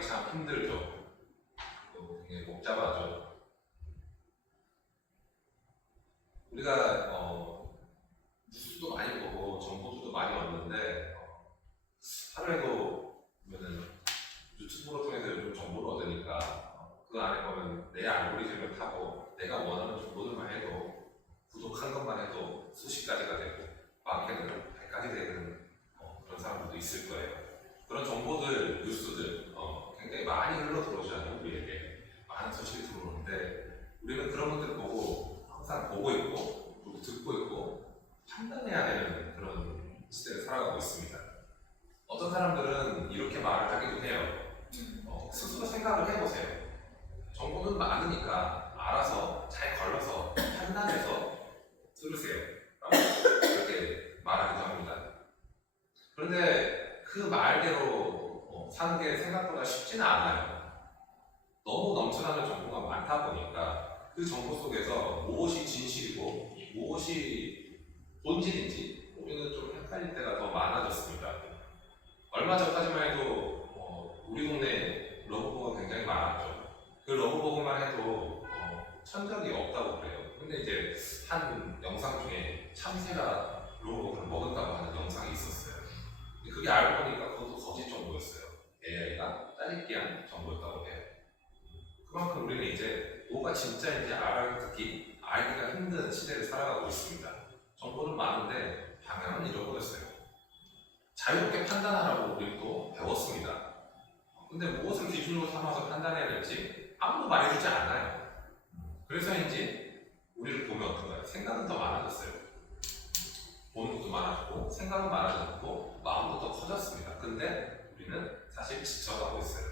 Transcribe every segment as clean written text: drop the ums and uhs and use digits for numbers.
생각하기 참 힘들죠. 또 되게 복잡하죠. 우리가 뉴스도 많이 보고 정보도 많이 얻는데 하루에도 보면은 유튜브로 통해서 요즘 정보를 얻으니까 그 안에 보면 내 알고리즘을 타고 내가 원하는 정보들만 해도 구독한 것만 해도 수십 가지가 되고 많게는 100가지 되는 그런 사람들도 있을 거예요. 그런 정보들, 뉴스들 굉장히 많이 흘러 들어오잖아요. 우리에게 많은 소식이 들어오는데 우리는 그런 것들을 보고 항상 보고 있고 그리고 듣고 있고 판단해야 되는 그런 시대를 살아가고 있습니다. 어떤 사람들은 이렇게 말을 하기도 해요. 스스로 생각을 해보세요. 정보는 많으니까 알아서 잘 걸러서 판단해서 들으세요. 이렇게 말하기도 합니다. 그런데 그 말대로 사는 게 생각보다 쉽지는 않아요. 너무 넘쳐나는 정보가 많다 보니까 그 정보 속에서 무엇이 진실이고 무엇이 본질인지 우리는 좀 헷갈릴 때가 더 많아졌습니다. 얼마 전까지만 해도 우리 동네에 러브버거가 굉장히 많았죠. 그 러브버거만 해도 천적이 없다고 그래요. 근데 이제 한 영상 중에 참새가 러브버거를 먹었다고 하는 영상이 있었어요. 그게 알고 보니까 그것도 거짓 정보였어요. AI가 짜릿기한 정보였다고 해요. 그만큼 우리는 이제 뭐가 진짜인지 알아듣기, 알기가 힘든 시대를 살아가고 있습니다. 정보는 많은데 방향은 잃어버렸어요. 자유롭게 판단하라고 우리는 또 배웠습니다. 근데 무엇을 기준으로 삼아서 판단해야 될지 아무도 말해주지 않아요. 그래서인지 우리를 보면 어떤가요? 생각은 더 많아졌어요. 보는 것도 많아졌고 생각은 많아졌고 마음도 더 커졌습니다. 근데 우리는 사실 지쳐가고 있어요.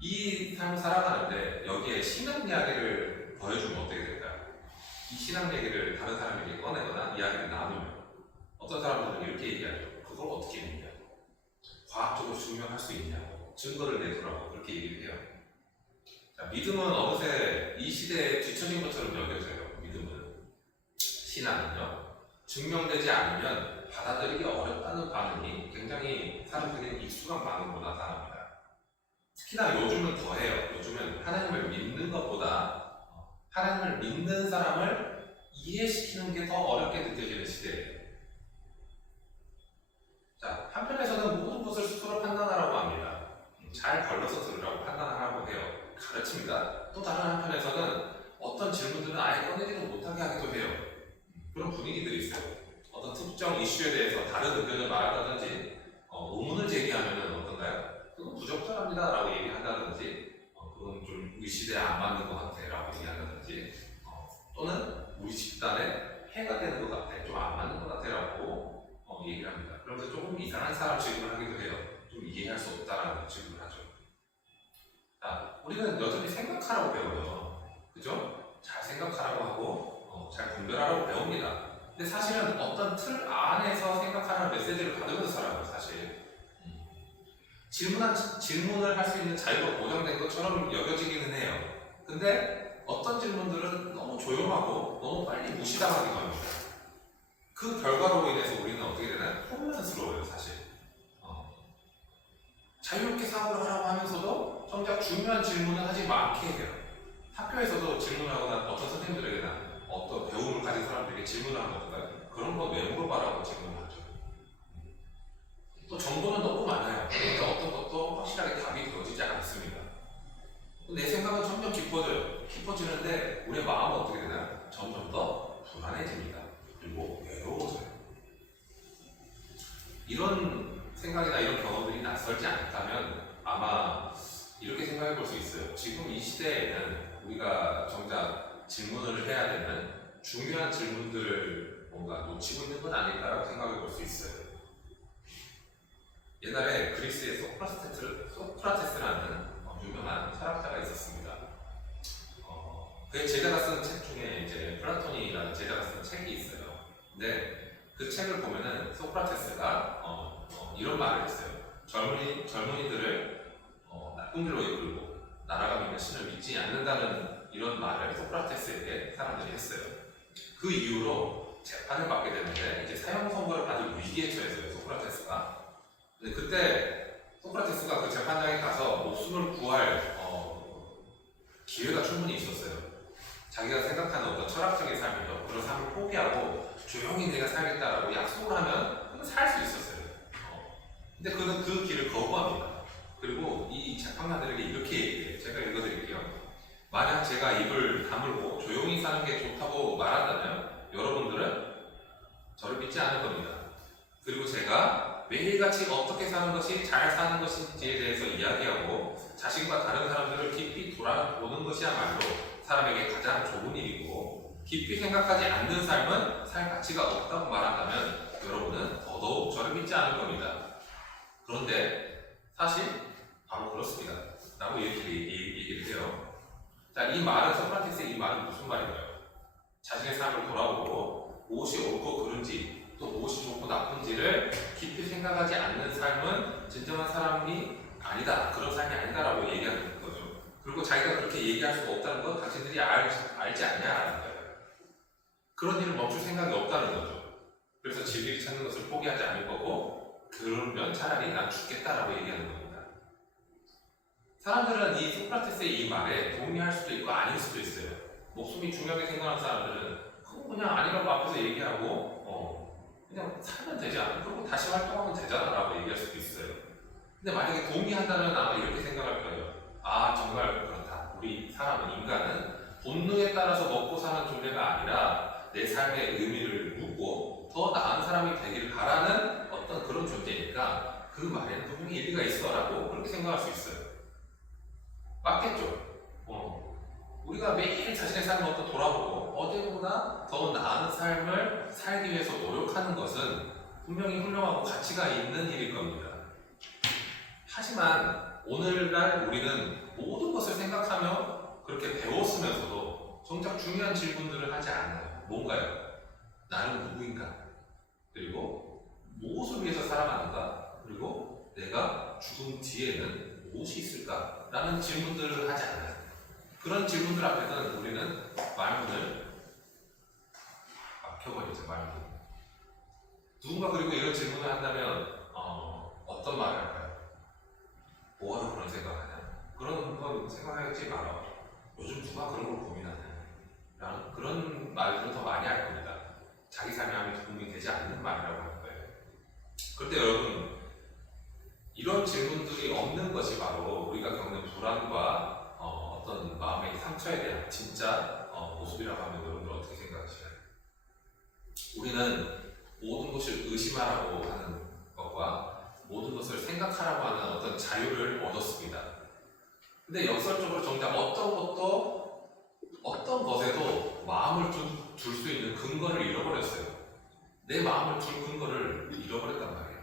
이 삶을 살아가는데 여기에 신앙 이야기를 더해주면 어떻게 될까요? 이 신앙 얘기를 다른 사람에게 꺼내거나 이야기를 나누면 어떤 사람들은 이렇게 얘기하죠. 그걸 어떻게 믿냐고, 과학적으로 증명할 수 있냐고, 증거를 내두라고 그렇게 얘기를 해요. 자, 믿음은 어느새 이 시대에 뒤처진 것처럼 여겨져요. 믿음은. 신앙은요, 증명되지 않으면 받아들이기 어렵다는 반응이 굉장히 사람들이 익숙한 반응으로 나타납니다. 특히나 요즘은 더해요. 요즘은 하나님을 믿는 것보다 하나님을 믿는 사람을 이해시키는 게 더 어렵게 느껴지는 시대예요. 자, 한편에서는 모든 것을 스스로 판단하라고 합니다. 잘 걸러서 들으라고 판단하라고 해요. 가르칩니다. 또 다른 한편에서는 어떤 질문들은 아예 꺼내지도 못하게 하기도 해요. 그런 분위기들이 있어요. 어떤 특정 이슈에 대해서 다른 의견을 말한다든지 의문을 제기하면 어떤가요? 그건 부적절합니다 라고 얘기한다든지 그건 좀 우리 시대에 안 맞는 것 같아 라고 얘기한다든지 또는 우리 집단에 해가 되는 것 같아, 좀 안 맞는 것 같아 라고 얘기를 합니다. 그러면서 조금 이상한 사람 취급을 하기도 해요. 좀 이해할 수 없다라는 취급을 하죠. 자, 우리는 여전히 생각하라고 배워요. 그죠? 잘 생각하라고 하고 잘 분별하라고 배웁니다. 근데 사실은 어떤 틀 안에서 생각하라는 메시지를 받으면서 살아요. 사실 질문을 할 수 있는 자유가 보장된 것처럼 여겨지기는 해요. 근데 어떤 질문들은 너무 조용하고 너무 빨리 무시당하기도 합니다. 그 결과로 인해서 우리는 어떻게 되나요? 혼란스러워요, 사실. 자유롭게 사고를 하라고 하면서도 정작 중요한 질문을 하지 않게 해요. 학교에서도 질문하거나 어떤 선생님들에게나 어떤 배움을 가진 사람들에게 질문을 하면 어떨까요? 그런 거 왜 물어봐라고 질문을 하죠. 또 정보는 너무 많아요. 그러니까 어떤 것도 확실하게 답이 되어지지 않습니다. 내 생각은 점점 깊어져요. 깊어지는데 우리의 마음은 어떻게 되나요? 점점 더 불안해집니다. 그리고 외로워져요. 이런 생각이나 이런 경험들이 낯설지 않다면 아마 이렇게 생각해 볼 수 있어요. 지금 이 시대에는 우리가 정작 질문을 해야 되는 중요한 질문들을 뭔가 놓치고 있는 건 아닐까라고 생각해 볼 수 있어요. 옛날에 그리스의 소크라테스라는 유명한 철학자가 있었습니다. 그의 제자가 쓴 책 중에 이제 플라톤이라는 제자가 쓴 책이 있어요. 근데 그 책을 보면은 소크라테스가 이런 말을 했어요. 젊은이들을 나쁜 길로 이끌고 나라가 믿는 신을 믿지 않는다는 이런 말을 소크라테스에게 사람들이 했어요. 그 이후로 재판을 받게 되는데 이제 사형 선고를 받을 위기에 처했어요. 소크라테스가. 근데 그때 소크라테스가 그 재판장에 가서 목숨을 구할 기회가 충분히 있었어요. 자기가 생각하는 어떤 철학적인 삶이죠. 그런 삶을 포기하고 조용히 내가 살겠다라고 약속을 하면 그건 살 수 있었어요. 근데 그는 그 길을 거부합니다. 그리고 이 재판관들에게 이렇게 얘기해요. 제가 읽어드릴게요. 만약 제가 입을 다물고 조용히 사는 게 좋다고 말한다면 여러분들은 저를 믿지 않을 겁니다. 그리고 제가 매일같이 어떻게 사는 것이 잘 사는 것인지에 대해서 이야기하고 자신과 다른 사람들을 깊이 돌아보는 것이야말로 사람에게 가장 좋은 일이고 깊이 생각하지 않는 삶은 살 가치가 없다고 말한다면 여러분은 더더욱 저를 믿지 않을 겁니다. 그런데 사실 바로 그렇습니다. 라고 얘기를 해요. 자, 이 말은 소크라테스의 이 말은 무슨 말인가요? 자신의 삶을 돌아보고 무엇이 옳고 그른지 또 무엇이 좋고 나쁜지를 깊이 생각하지 않는 삶은 진정한 사람이 아니다. 그런 삶이 아니다라고 얘기하는 거죠. 그리고 자기가 그렇게 얘기할 수가 없다는 건 당신들이 알지 않냐라는 거예요. 그런 일을 멈출 생각이 없다는 거죠. 그래서 진리를 찾는 것을 포기하지 않을 거고 그러면 차라리 난 죽겠다라고 얘기하는 겁니다. 사람들은 이 소크라테스의 이 말에 동의할 수도 있고 아닐 수도 있어요. 목숨이 중요하게 생각하는 사람들은 그냥 아니라고 앞에서 얘기하고 그냥 살면 되지 않아? 그리고 다시 활동하면 되잖아 라고 얘기할 수도 있어요. 근데 만약에 동의한다면 아마 이렇게 생각할 거예요. 아, 정말 그렇다. 우리 사람은, 인간은 본능에 따라서 먹고 사는 존재가 아니라 내 삶의 의미를 묻고 더 나은 사람이 되기를 바라는 어떤 그런 존재니까 그 말에는 분명히 일리가 있어 라고 그렇게 생각할 수 있어요. 맞겠죠? 우리가 매일 자신의 삶을 어떤 돌아보고 어디보다 더 나은 삶을 살기 위해서 노력하는 것은 분명히 훌륭하고 가치가 있는 일일 겁니다. 하지만 오늘날 우리는 모든 것을 생각하며 그렇게 배웠으면서도 정작 중요한 질문들을 하지 않아요. 뭔가요? 나는 누구인가? 그리고 무엇을 위해서 살아가는가? 그리고 내가 죽음 뒤에는 무엇이 있을까? 라는 질문들을 하지 않아요. 그런 질문들 앞에서는 우리는 말문을 막혀버리죠. 말문. 누군가 그리고 이런 질문을 한다면 어떤 말을 할까요? 뭐하러 그런 생각하냐? 그런 건 생각하지 마라. 요즘 누가 그런 걸 고민하냐? 라는 그런 말들을 더 많이 할 겁니다. 자기 삶에 아무 도움이 되지 않는 말이라고 할 거예요. 그런데 여러분, 이런 질문들이 없는 것이 바로 우리가 겪는 불안과 어떤 마음의 상처에 대한 진짜 모습이라고 하면 여러분들 어떻게 생각하시나요? 우리는 모든 것을 의심하라고 하는 것과 모든 것을 생각하라고 하는 어떤 자유를 얻었습니다. 근데 역설적으로 정작 어떤 것에도 마음을 둘 수 있는 근거를 잃어버렸어요. 내 마음을 둘 근거를 잃어버렸단 말이에요.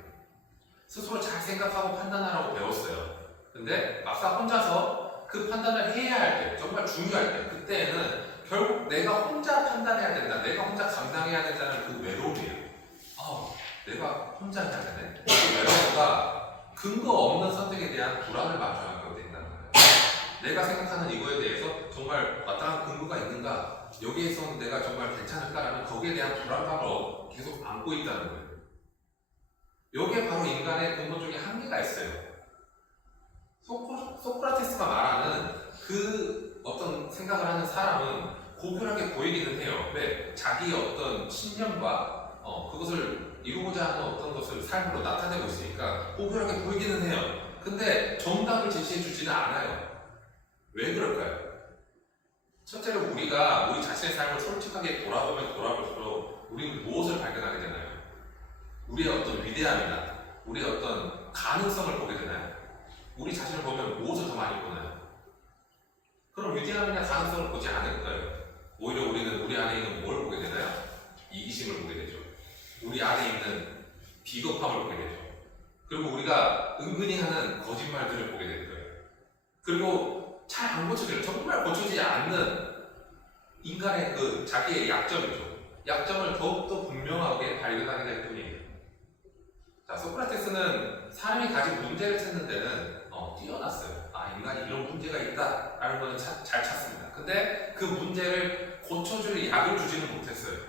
스스로 잘 생각하고 판단하라고 배웠어요. 근데 막상 혼자서 그 판단을 해야 할 때, 정말 중요할 때, 그때에는 결국 내가 혼자 판단해야 된다, 내가 혼자 감당해야 된다는 그 외로움이에요. 내가 혼자 해야 되네. 그 외로움과 근거 없는 선택에 대한 불안을 마주하게 된다는 거예요. 내가 생각하는 이거에 대해서 정말 마땅한 근거가 있는가, 여기에서 내가 정말 괜찮을까라는 거기에 대한 불안감을 계속 안고 있다는 거예요. 여기에 바로 인간의 근본적인 한계가 있어요. 소크라테스가 말하는 그 어떤 생각을 하는 사람은 고결하게 보이기는 해요. 왜? 자기의 어떤 신념과 그것을 이루고자 하는 어떤 것을 삶으로 나타내고 있으니까 고결하게 보이기는 해요. 근데 정답을 제시해 주지는 않아요. 왜 그럴까요? 첫째로 우리가 우리 자신의 삶을 솔직하게 돌아보면 돌아볼수록 우리는 무엇을 발견하게 되나요? 우리의 어떤 위대함이나 우리의 어떤 가능성을 보게 되나요? 우리 자신을 보면 무엇을 더 많이 보나요? 그럼 위대함이나 가능성을 보지 않을 거예요. 오히려 우리는 우리 안에 있는 뭘 보게 되나요? 이기심을 보게 되죠. 우리 안에 있는 비겁함을 보게 되죠. 그리고 우리가 은근히 하는 거짓말들을 보게 되는 거예요. 그리고 잘 안 고쳐져요. 정말 고쳐지지 않는 인간의 그 자기의 약점이죠. 약점을 더욱더 분명하게 발견하게 될 뿐이에요. 자, 소크라테스는 사람이 가진 문제를 찾는 데는 뛰어났어요. 인간이 이런 문제가 있다 라는 거는 잘 찾습니다. 근데 그 문제를 고쳐줄 약을 주지는 못했어요.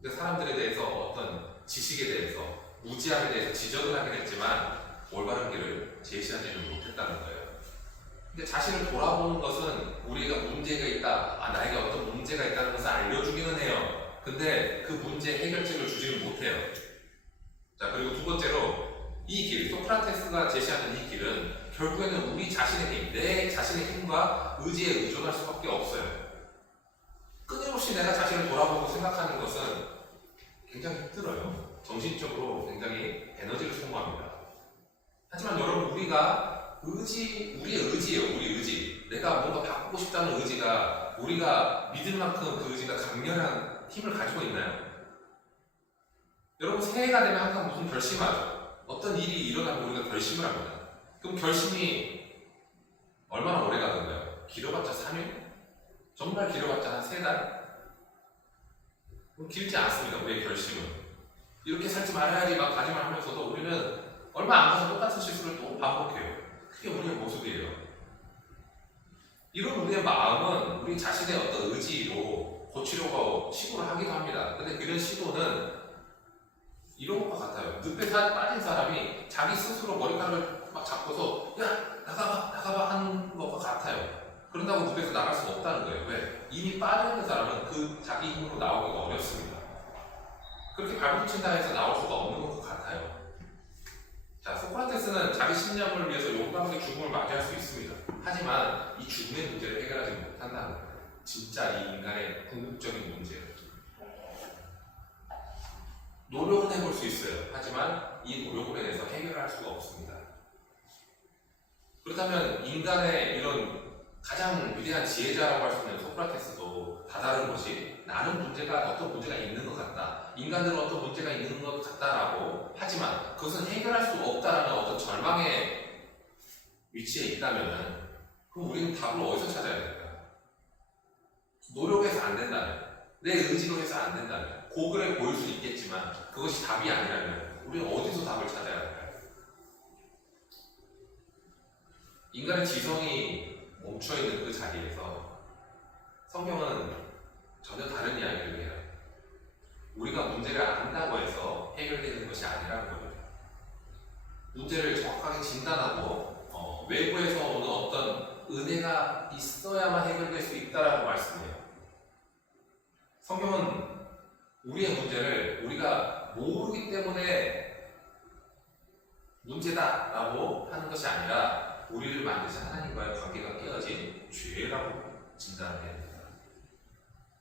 근데 사람들에 대해서 어떤 지식에 대해서 무지함에 대해서 지적을 하긴 했지만 올바른 길을 제시하지는 못했다는 거예요. 근데 자신을 돌아보는 것은 우리가 문제가 있다, 나에게 어떤 문제가 있다는 것을 알려주기는 해요. 근데 그 문제 해결책을 주지는 못해요. 자, 그리고 두 번째로 이 길, 소크라테스가 제시하는 이 길은 결국에는 우리 자신의 힘, 내 자신의 힘과 의지에 의존할 수밖에 없어요. 끊임없이 내가 자신을 돌아보고 생각하는 것은 굉장히 힘들어요. 정신적으로 굉장히 에너지를 소모합니다. 하지만 여러분, 우리가 우리의 의지예요. 우리 의지. 내가 뭔가 바꾸고 싶다는 의지가, 우리가 믿을 만큼 그 의지가 강렬한 힘을 가지고 있나요? 여러분, 새해가 되면 항상 무슨 결심하죠. 어떤 일이 일어나면 우리가 결심을 합니다. 그럼 결심이 얼마나 오래 가던가요? 길어봤자 3일? 정말 길어봤자 한 3달? 길지 않습니다. 우리의 결심은. 이렇게 살지 말아야지 막 다짐을 하면서도 우리는 얼마 안 가서 똑같은 실수를 또 반복해요. 그게 우리의 모습이에요. 이런 우리의 마음은 우리 자신의 어떤 의지로 고치려고 시도를 하기도 합니다. 근데 그런 시도는 이런 것과 같아요. 늪에 빠진 사람이 자기 스스로 머리카락을 막 잡고서 야 나가봐 하는 것과 같아요. 그런다고 늪에서 나갈 수는 없다는 거예요. 왜? 이미 빠져있는 사람은 그 자기 힘으로 나오기가 어렵습니다. 그렇게 발붙인다 해서 나올 수가 없는 것과 같아요. 자, 소크라테스는 자기 신념을 위해서 용감하게 죽음을 맞이할 수 있습니다. 하지만 이 죽음의 문제를 해결하지 못한다는 거예요. 진짜 이 인간의 궁극적인 문제예요. 노력은 해볼 수 있어요. 하지만 이 노력으로 인해서 해결할 수가 없습니다. 그렇다면 인간의 이런 가장 위대한 지혜자라고 할 수 있는 소크라테스도 다다른 것이 나는 어떤 문제가 있는 것 같다. 인간들은 어떤 문제가 있는 것 같다라고 하지만 그것은 해결할 수 없다라는 어떤 절망의 위치에 있다면 그럼 우리는 답을 어디서 찾아야 될까? 노력해서 안 된다면, 내 의지로 해서 안 된다면, 고글에 보일 수 있겠지만 그것이 답이 아니라면 우리는 어디서 답을 찾아야 할까요? 인간의 지성이 멈춰있는 그 자리에서 성경은 전혀 다른 이야기를 해요. 우리가 문제를 안다고 해서 해결되는 것이 아니라는 거예요. 문제를 정확하게 진단하고 외부에서 오는 어떤 은혜가 있어야만 해결될 수 있다라고 말씀해요. 성경은 우리의 문제를 우리가 모르기 때문에 문제다라고 하는 것이 아니라 우리를 만드신 하나님과의 관계가 깨어진 죄라고 진단을 해야 됩니다.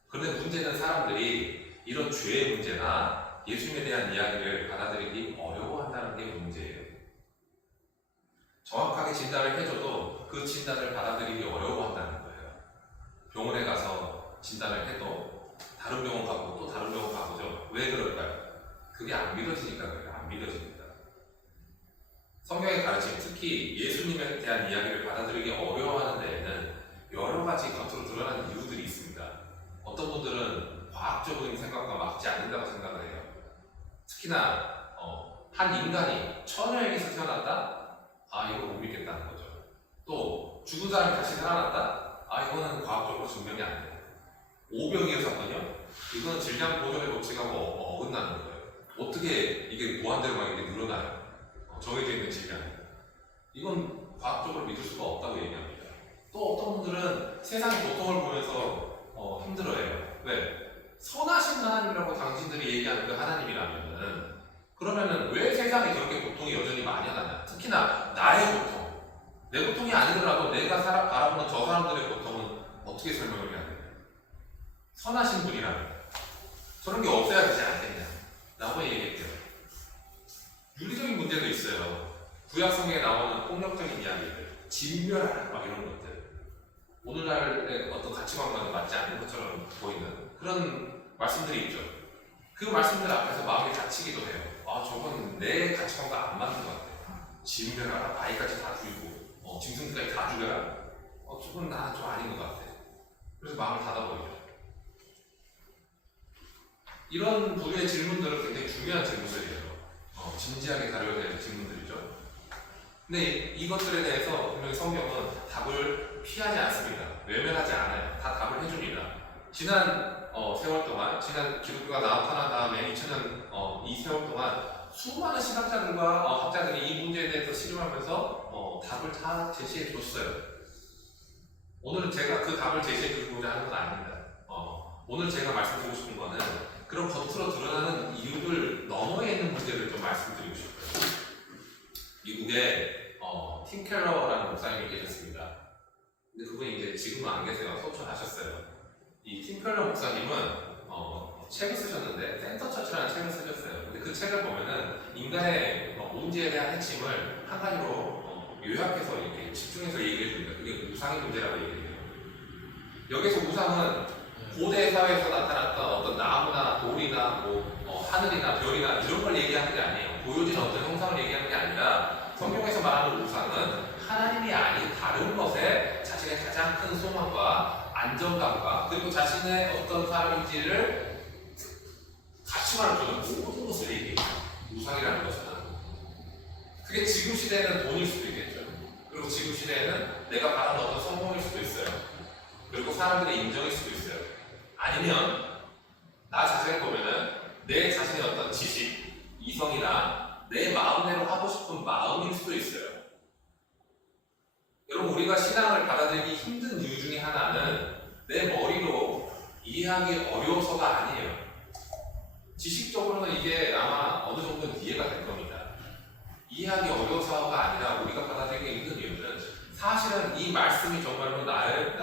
그런데 문제는 사람들이 이런 죄의 문제나 예수님에 대한 이야기를 받아들이기 어려워한다는 게 문제예요. 정확하게 진단을 해줘도 그 진단을 받아들이기 어려워한다는 거예요. 병원에 가서 진단을 해도 다른 병원 가고 또 다른 병원 가보죠. 왜 그럴까요? 그게 안 믿어지니까 그래요. 안 믿어집니다. 성경의 가르침, 특히 예수님에 대한 이야기를 받아들이기 어려워하는 데에는 여러 가지 겉으로 드러나는 이유들이 있습니다. 어떤 분들은 과학적인 생각과 맞지 않는다고 생각을 해요. 특히나 한 인간이 처녀에게서 태어났다? 이거 못 믿겠다는 거죠. 또 죽은 사람이 다시 살아났다? 이거는 과학적으로 증명이 안 돼요. 오병이어 사건이요? 이거는 질량 보존의 법칙하고 어긋나는 거예요. 어떻게 이게 무한대로 막 이렇게 늘어나요? 정해져 있는 질량. 이건 과학적으로 믿을 수가 없다고 얘기합니다. 또 어떤 분들은 세상의 고통을 보면서 힘들어해요. 왜? 선하신 하나님이라고 당신들이 얘기하는 그 하나님이라면은 그러면은 왜 세상에 저렇게 고통이 여전히 많이 나냐? 특히나 나의 고통. 내 고통이 아니더라도 내가 바라보는 저 사람들의 고통은 어떻게 설명을 해야 되냐? 선하신 분이라면 저런 게 없어야 되지 않겠냐? 라고 얘기했대요. 윤리적인 문제도 있어요. 구약성에 나오는 폭력적인 이야기들, 진멸하라 막 이런 것들. 오늘날의 어떤 가치관과는 맞지 않는 것처럼 보이는 그런 말씀들이 있죠. 그 말씀들 앞에서 마음이 다치기도 해요. 저건 내 가치관과 안 맞는 것 같아. 진멸하라, 아이까지 다 죽이고, 짐승까지 다 죽여라. 저건 나는 좀 아닌 것 같아. 그래서 마음을 닫아버리죠. 이런 부류의 질문들은 굉장히 중요한 질문들이에요. 진지하게 다뤄야 될 질문들이죠. 근데 이것들에 대해서 분명히 성경은 답을 피하지 않습니다. 외면하지 않아요. 다 답을 해줍니다. 지난 세월 동안, 지난 기독교가 나타난 다음에 2000년 이 세월 동안 수많은 신학자들과 학자들이 이 문제에 대해서 씨름하면서 답을 다 제시해 줬어요. 오늘은 제가 그 답을 제시해 드리고자 하는 건 아닙니다. 오늘 제가 말씀드리고 싶은 거는 그런 겉으로 드러나는 이유들 너머에 있는 문제를 좀 말씀드리고 싶어요. 미국에 팀 켈러라는 목사님이 계셨습니다. 근데 그분이 이제 지금은 안 계세요. 소천하셨어요. 이 팀 켈러 목사님은 책을 쓰셨는데 센터 처치라는 책을 쓰셨어요. 근데 그 책을 보면은 인간의 문제에 대한 핵심을 한 가지로 요약해서 이렇게 집중해서 얘기해 줍니다. 그게 우상의 문제라고 얘기해요. 여기서 우상은 고대 사회에서 나타났던 어떤 나무나 돌이나 하늘이나 별이나 이런 걸 얘기하는 게 아니에요. 보여진 어떤 형상을 얘기하는 게 아니라 성경에서 말하는 우상은 하나님이 아닌 다른 것에 자신의 가장 큰 소망과 안정감과 그리고 자신의 어떤 사람인지를 가치관을 주는 모든 것을 얘기해요. 우상이라는 것은. 그게 지금 시대에는 돈일 수도 있겠죠. 그리고 지금 시대에는 내가 바라는 어떤 성공일 수도 있어요. 그리고 사람들의 인정일 수도 있어요. 아니면 나 자신을 보면은 내 자신의 어떤 지식, 이성이나 내 마음대로 하고 싶은 마음일 수도 있어요. 여러분, 우리가 신앙을 받아들이기 힘든 이유 중에 하나는 내 머리로 이해하기 어려워서가 아니에요. 지식적으로는 이게 아마 어느 정도는 이해가 될 겁니다. 이해하기 어려워서가 아니라 우리가 받아들이기 힘든 이유는 사실은 이 말씀이 정말로 나를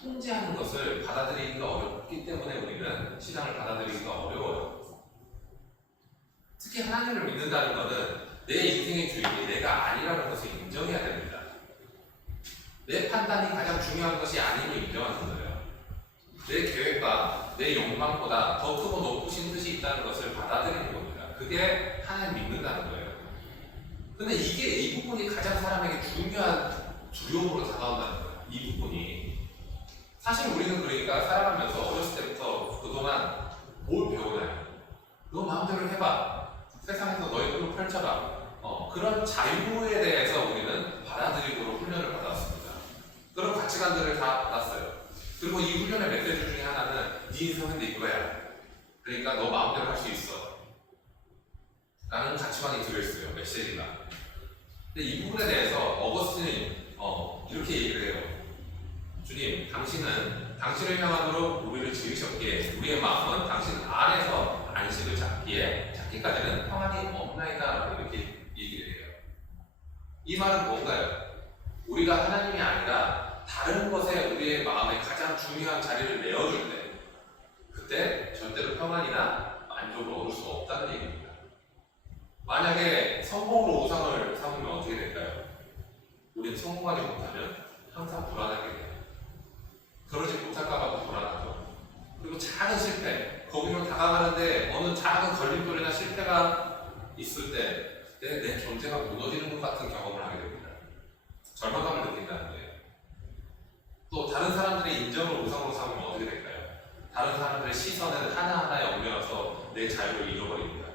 통제하는 것을 받아들이기가 어렵기 때문에 우리는 신앙을 받아들이기가 어려워요. 특히 하나님을 믿는다는 것은 내 인생의 주인이 내가 아니라는 것을 인정해야 됩니다. 내 판단이 가장 중요한 것이 아님을 인정하는 거예요. 내 계획과 내 욕망보다 더 크고 높으신 뜻이 있다는 것을 받아들이는 겁니다. 그게 하나님 믿는다는 거예요. 근데 이 부분이 가장 사람에게 중요한 두려움으로 다가온다는 거예요. 이 부분이. 사실 우리는 그러니까 살아가면서 어렸을 때부터 그동안 뭘 배우나요? 너 마음대로 해봐. 세상에서 너의 꿈을 펼쳐라. 그런 자유에 대해서 우리는 받아들이도록 훈련을 받았습니다. 그런 가치관들을 다 받았어요. 그리고 이 훈련의 메시지 중에 하나는 네 인생은 네 거야. 그러니까 너 마음대로 할 수 있어. 라는 가치관이 들어있어요. 메시지가. 근데 이 부분에 대해서 어거스틴은 이렇게 얘기를 해요. 주님, 당신은 당신을 향하도록 우리를 지으셨기에 우리의 마음은 당신 안에서 안식을 잡기까지는 평안이 없나이다 라고 이렇게 얘기를 해요. 이 말은 뭔가요? 우리가 하나님이 아니라 다른 것에 우리의 마음에 가장 중요한 자리를 내어줄 때 그때 절대로 평안이나 만족을 얻을 수 없다는 얘기입니다. 만약에 성공으로 우상을 삼으면 어떻게 될까요? 우리는 성공하지 못하면 항상 불안하게 돼요. 그러지 못할까봐 불안하죠. 그리고 작은 실패, 거기로 다가가는데 어느 작은 걸림돌이나 실패가 있을 때 그때 내 존재가 무너지는 것 같은 경험을 하게 됩니다. 절망감을 느낀다는 거예요. 또 다른 사람들의 인정을 우상으로 삼으면 어떻게 될까요? 다른 사람들의 시선은 하나하나에 얽매여서 내 자유를 잃어버립니다.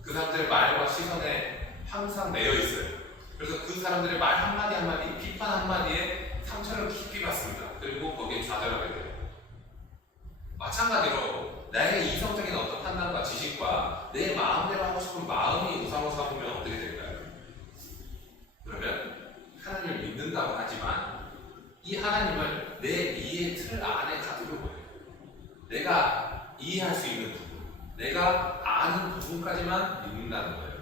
그 사람들의 말과 시선에 항상 매여 있어요. 그래서 그 사람들의 말 한마디 한마디, 비판 한마디에 상처를 깊이 받습니다. 그리고 거기에 좌절하게 돼요. 마찬가지로 나의 이성적인 어떤 판단과 지식과 내 마음대로 하고 싶은 마음이 우상으로 삼으면 어떻게 될까요? 그러면 하나님을 믿는다고 하지만 이 하나님을 내 이해의 틀 안에 가두려고 해요. 내가 이해할 수 있는 부분, 내가 아는 부분까지만 믿는다는 거예요.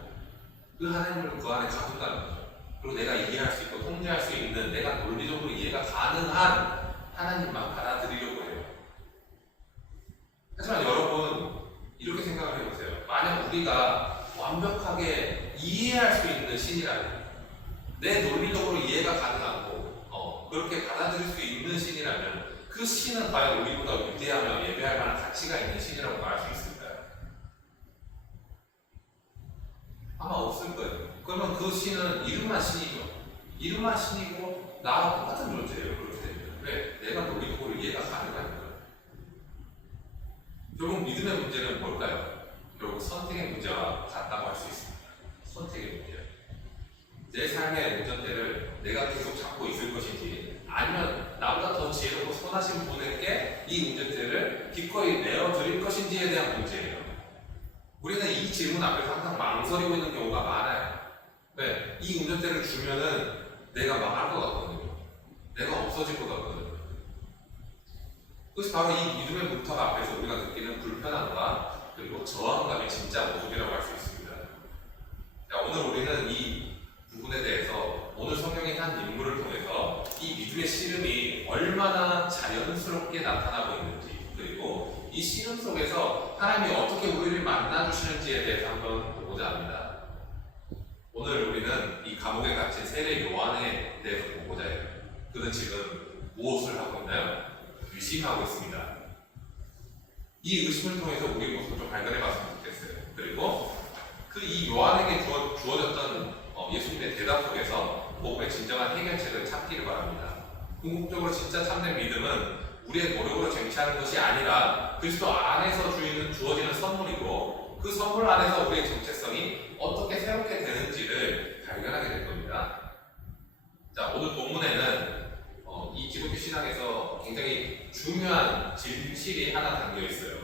그 하나님을 그 안에 가둔다는 거죠. 그리고 내가 이해할 수 있고 통제할 수 있는, 내가 논리적으로 이해가 가능한 하나님만 받아들이려고 해요. 하지만 여러분, 이렇게 생각을 해보세요. 만약 우리가 완벽하게 이해할 수 있는 신이라면, 내 논리적으로 이해가 가능하고 그렇게 받아들일 수 있는 신이라면 그 신은 과연 우리보다 위대하며 예배할 만한 가치가 있는 신이라고 말할 수 있을까요? 아마 없을 거예요. 그러면 그 신은 이름만 신이죠. 이름만 신이고 나와 똑같은 존재예요. 그렇게 되면. 왜? 내가 논리적으로 이해가 가능하니까. 결국 믿음의 문제는 뭘까요? 결국 선택의 문제와 같다고 할 수 있습니다. 선택의 문제. 내 삶의 운전대를 내가 계속 잡고 있을 것인지, 아니면 나보다 더 지혜롭고 선하신 분에게 이 운전대를 기꺼이 내어드릴 것인지에 대한 문제예요. 우리는 이 질문 앞에서 망설이고 있는 경우가 많아요. 왜? 이 운전대를 주면은 내가 망할 것 같거든요. 내가 없어질 것 같거든요. 그래서 바로 이 믿음의 문턱 앞에서 우리가 느끼는 불편함과 그리고 저항감이 진짜 모습이라고 할 수 있습니다. 자, 오늘 우리는 이 부분에 대해서 오늘 성경의 한 인물을 통해서 이 믿음의 씨름이 얼마나 자연스럽게 나타나고 있는지, 그리고 이 씨름 속에서 하나님이 어떻게 우리를 만나주시는지에 대해서 한번 보고자 합니다. 오늘 우리는 이 감옥에 갇힌 세례 요한에 대해서 보고자 해요. 그는 지금 무엇을 하고 있나요? 의심하고 있습니다. 이 의심을 통해서 우리 모습을 좀 발견해 봤으면 좋겠어요. 그리고 그 이 요한에게 주어졌던 예수님의 대답 속에서 복음의 진정한 해결책을 찾기를 바랍니다. 궁극적으로 진짜 참된 믿음은 우리의 노력으로 쟁취하는 것이 아니라 그리스도 안에서 주어지는 선물이고, 그 선물 안에서 우리의 정체성이 어떻게 새롭게 되는지를 발견하게 될 겁니다. 자, 오늘 본문에는 이 기독교 신학에서 굉장히 중요한 진실이 하나 담겨 있어요.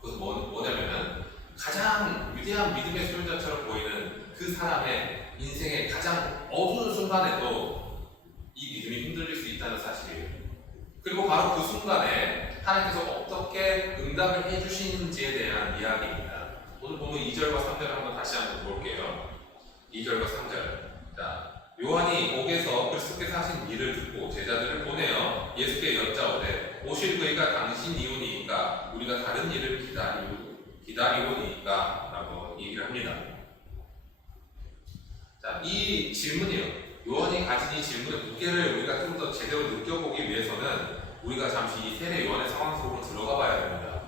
그것은 뭐냐면은 가장 위대한 믿음의 소유자처럼 보이는 그 사람의 인생의 가장 어두운 순간에도 이 믿음이 흔들릴 수 있다는 사실이에요. 그리고 바로 그 순간에 하나님께서 어떻게 응답을 해주시는지에 대한 이야기입니다. 오늘 보면 2절과 3절을 한번 다시 한번 볼게요. 2절과 3절. 자, 요한이 옥에서 그리스도께서 하신 일을 듣고 제자들을 보내어 예수께 여짜오되 오실 그이가 당신이오니이까 우리가 다른 일을 기다리오니이까 라고 얘기를 합니다. 자, 이 질문이요, 요한이 가진 이 질문의 무게를 우리가 좀 더 제대로 느껴보기 위해서는 우리가 잠시 이 세례 요한의 상황 속으로 들어가 봐야 됩니다.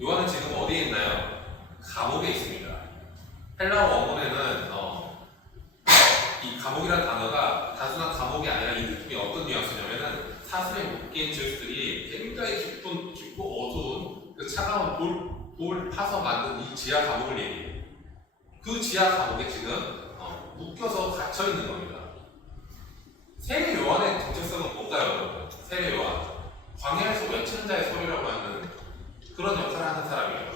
요한은 지금 어디에 있나요? 감옥에 있습니다. 헬라어 원문에는 이 감옥이라는 단어가 단순한 감옥이 아니라 이 느낌이 어떤 뉘앙스냐면은 사슬에 묶인 죄수들이 굉장히 깊고 어두운 그 차가운 돌 파서 만든 이 지하 감옥을 얘기해요. 그 지하 감옥에 지금 묶여서 갇혀 있는 겁니다. 세례 요한의 정체성은 뭔가요? 세례 요한, 광야에서 외치는 자의 소리라고 하는 그런 역할을 하는 사람이에요.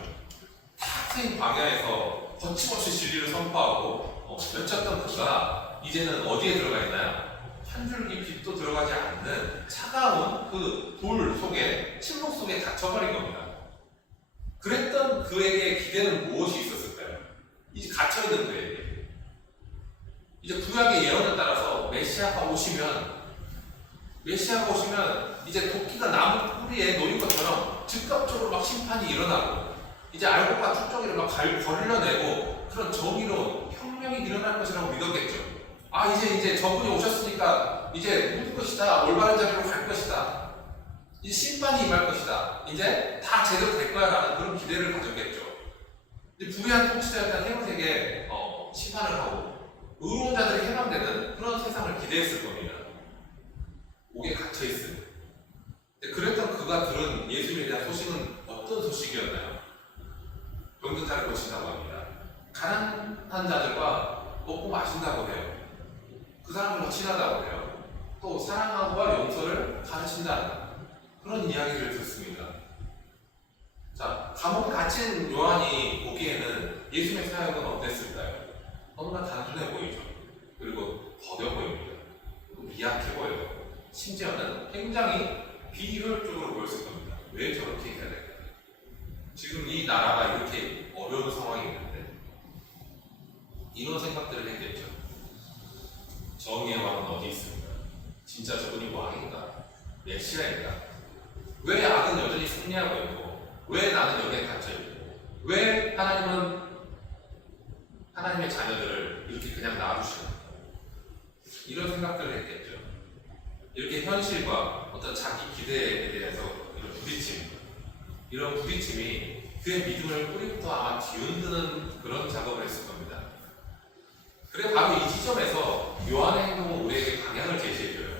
탁 트인 광야에서 거침없이 진리를 선포하고 외쳤던 그가 이제는 어디에 들어가 있나요? 한 줄기 빛도 들어가지 않는 차가운 그 돌 속에, 침묵 속에 갇혀버린 겁니다. 그랬던 그에게 기대는 무엇이 있었을까요? 이제 갇혀있는 그에게. 이제 구약의 예언에 따라서 메시아가 오시면 이제 도끼가 나무 뿌리에 놓인 것처럼 즉각적으로 막 심판이 일어나고, 이제 알곡과 쭉정이를 막 걸려내고 그런 정의로운 혁명이 일어날 것이라고 믿었겠죠. 아, 이제 저분이 오셨으니까 이제 모든 것이다, 올바른 자리로 갈 것이다, 이제 심판이 임할 것이다, 이제 다 제대로 될 거야 라는 그런 기대를 가졌겠죠. 이제 불의한 통치자였던 헤롯에게 심판을 하고 의로운 자들이 해방되는 그런 세상을 기대했을 겁니다. 옥에 갇혀있음. 그랬던 그가 들은 예수님에 대한 소식은 어떤 소식이었나요? 병든 자를 고친다고 합니다. 가난한 자들과 먹고 마신다고 해요. 그 사람들과 친하다고 해요. 또 사랑과 용서를 가르친다는 그런 이야기를 듣습니다. 자, 감옥에 갇힌 요한이 보기에는 예수님의 사역은 어땠을까요? 너무나 단순해 보이죠. 그리고 더뎌 보입니다. 그리고 미약해 보여요. 심지어는 굉장히 비효율적으로 보였을 겁니다. 왜 저렇게 해야 될까요? 지금 이 나라가 이렇게 어려운 상황이 있는데 이런 생각들을 했겠죠. 정의의 왕은 어디 있습니까? 진짜 저분이 왕인가? 메시아인가? 왜 악은 여전히 승리하고 있고, 왜 나는 여기에 갇혀있고, 왜 하나님은 하나님의 자녀들을 이렇게 그냥 놔두시는가? 이런 생각들을 했겠죠. 이렇게 현실과 어떤 자기 기대에 대해서 이런 부딪힘이 그의 믿음을 뿌리부터 아마 뒤흔드는 그런 작업을 했을 겁니다. 그래 바로 이 지점에서 요한의 행동은 우리에게 방향을 제시해줘요.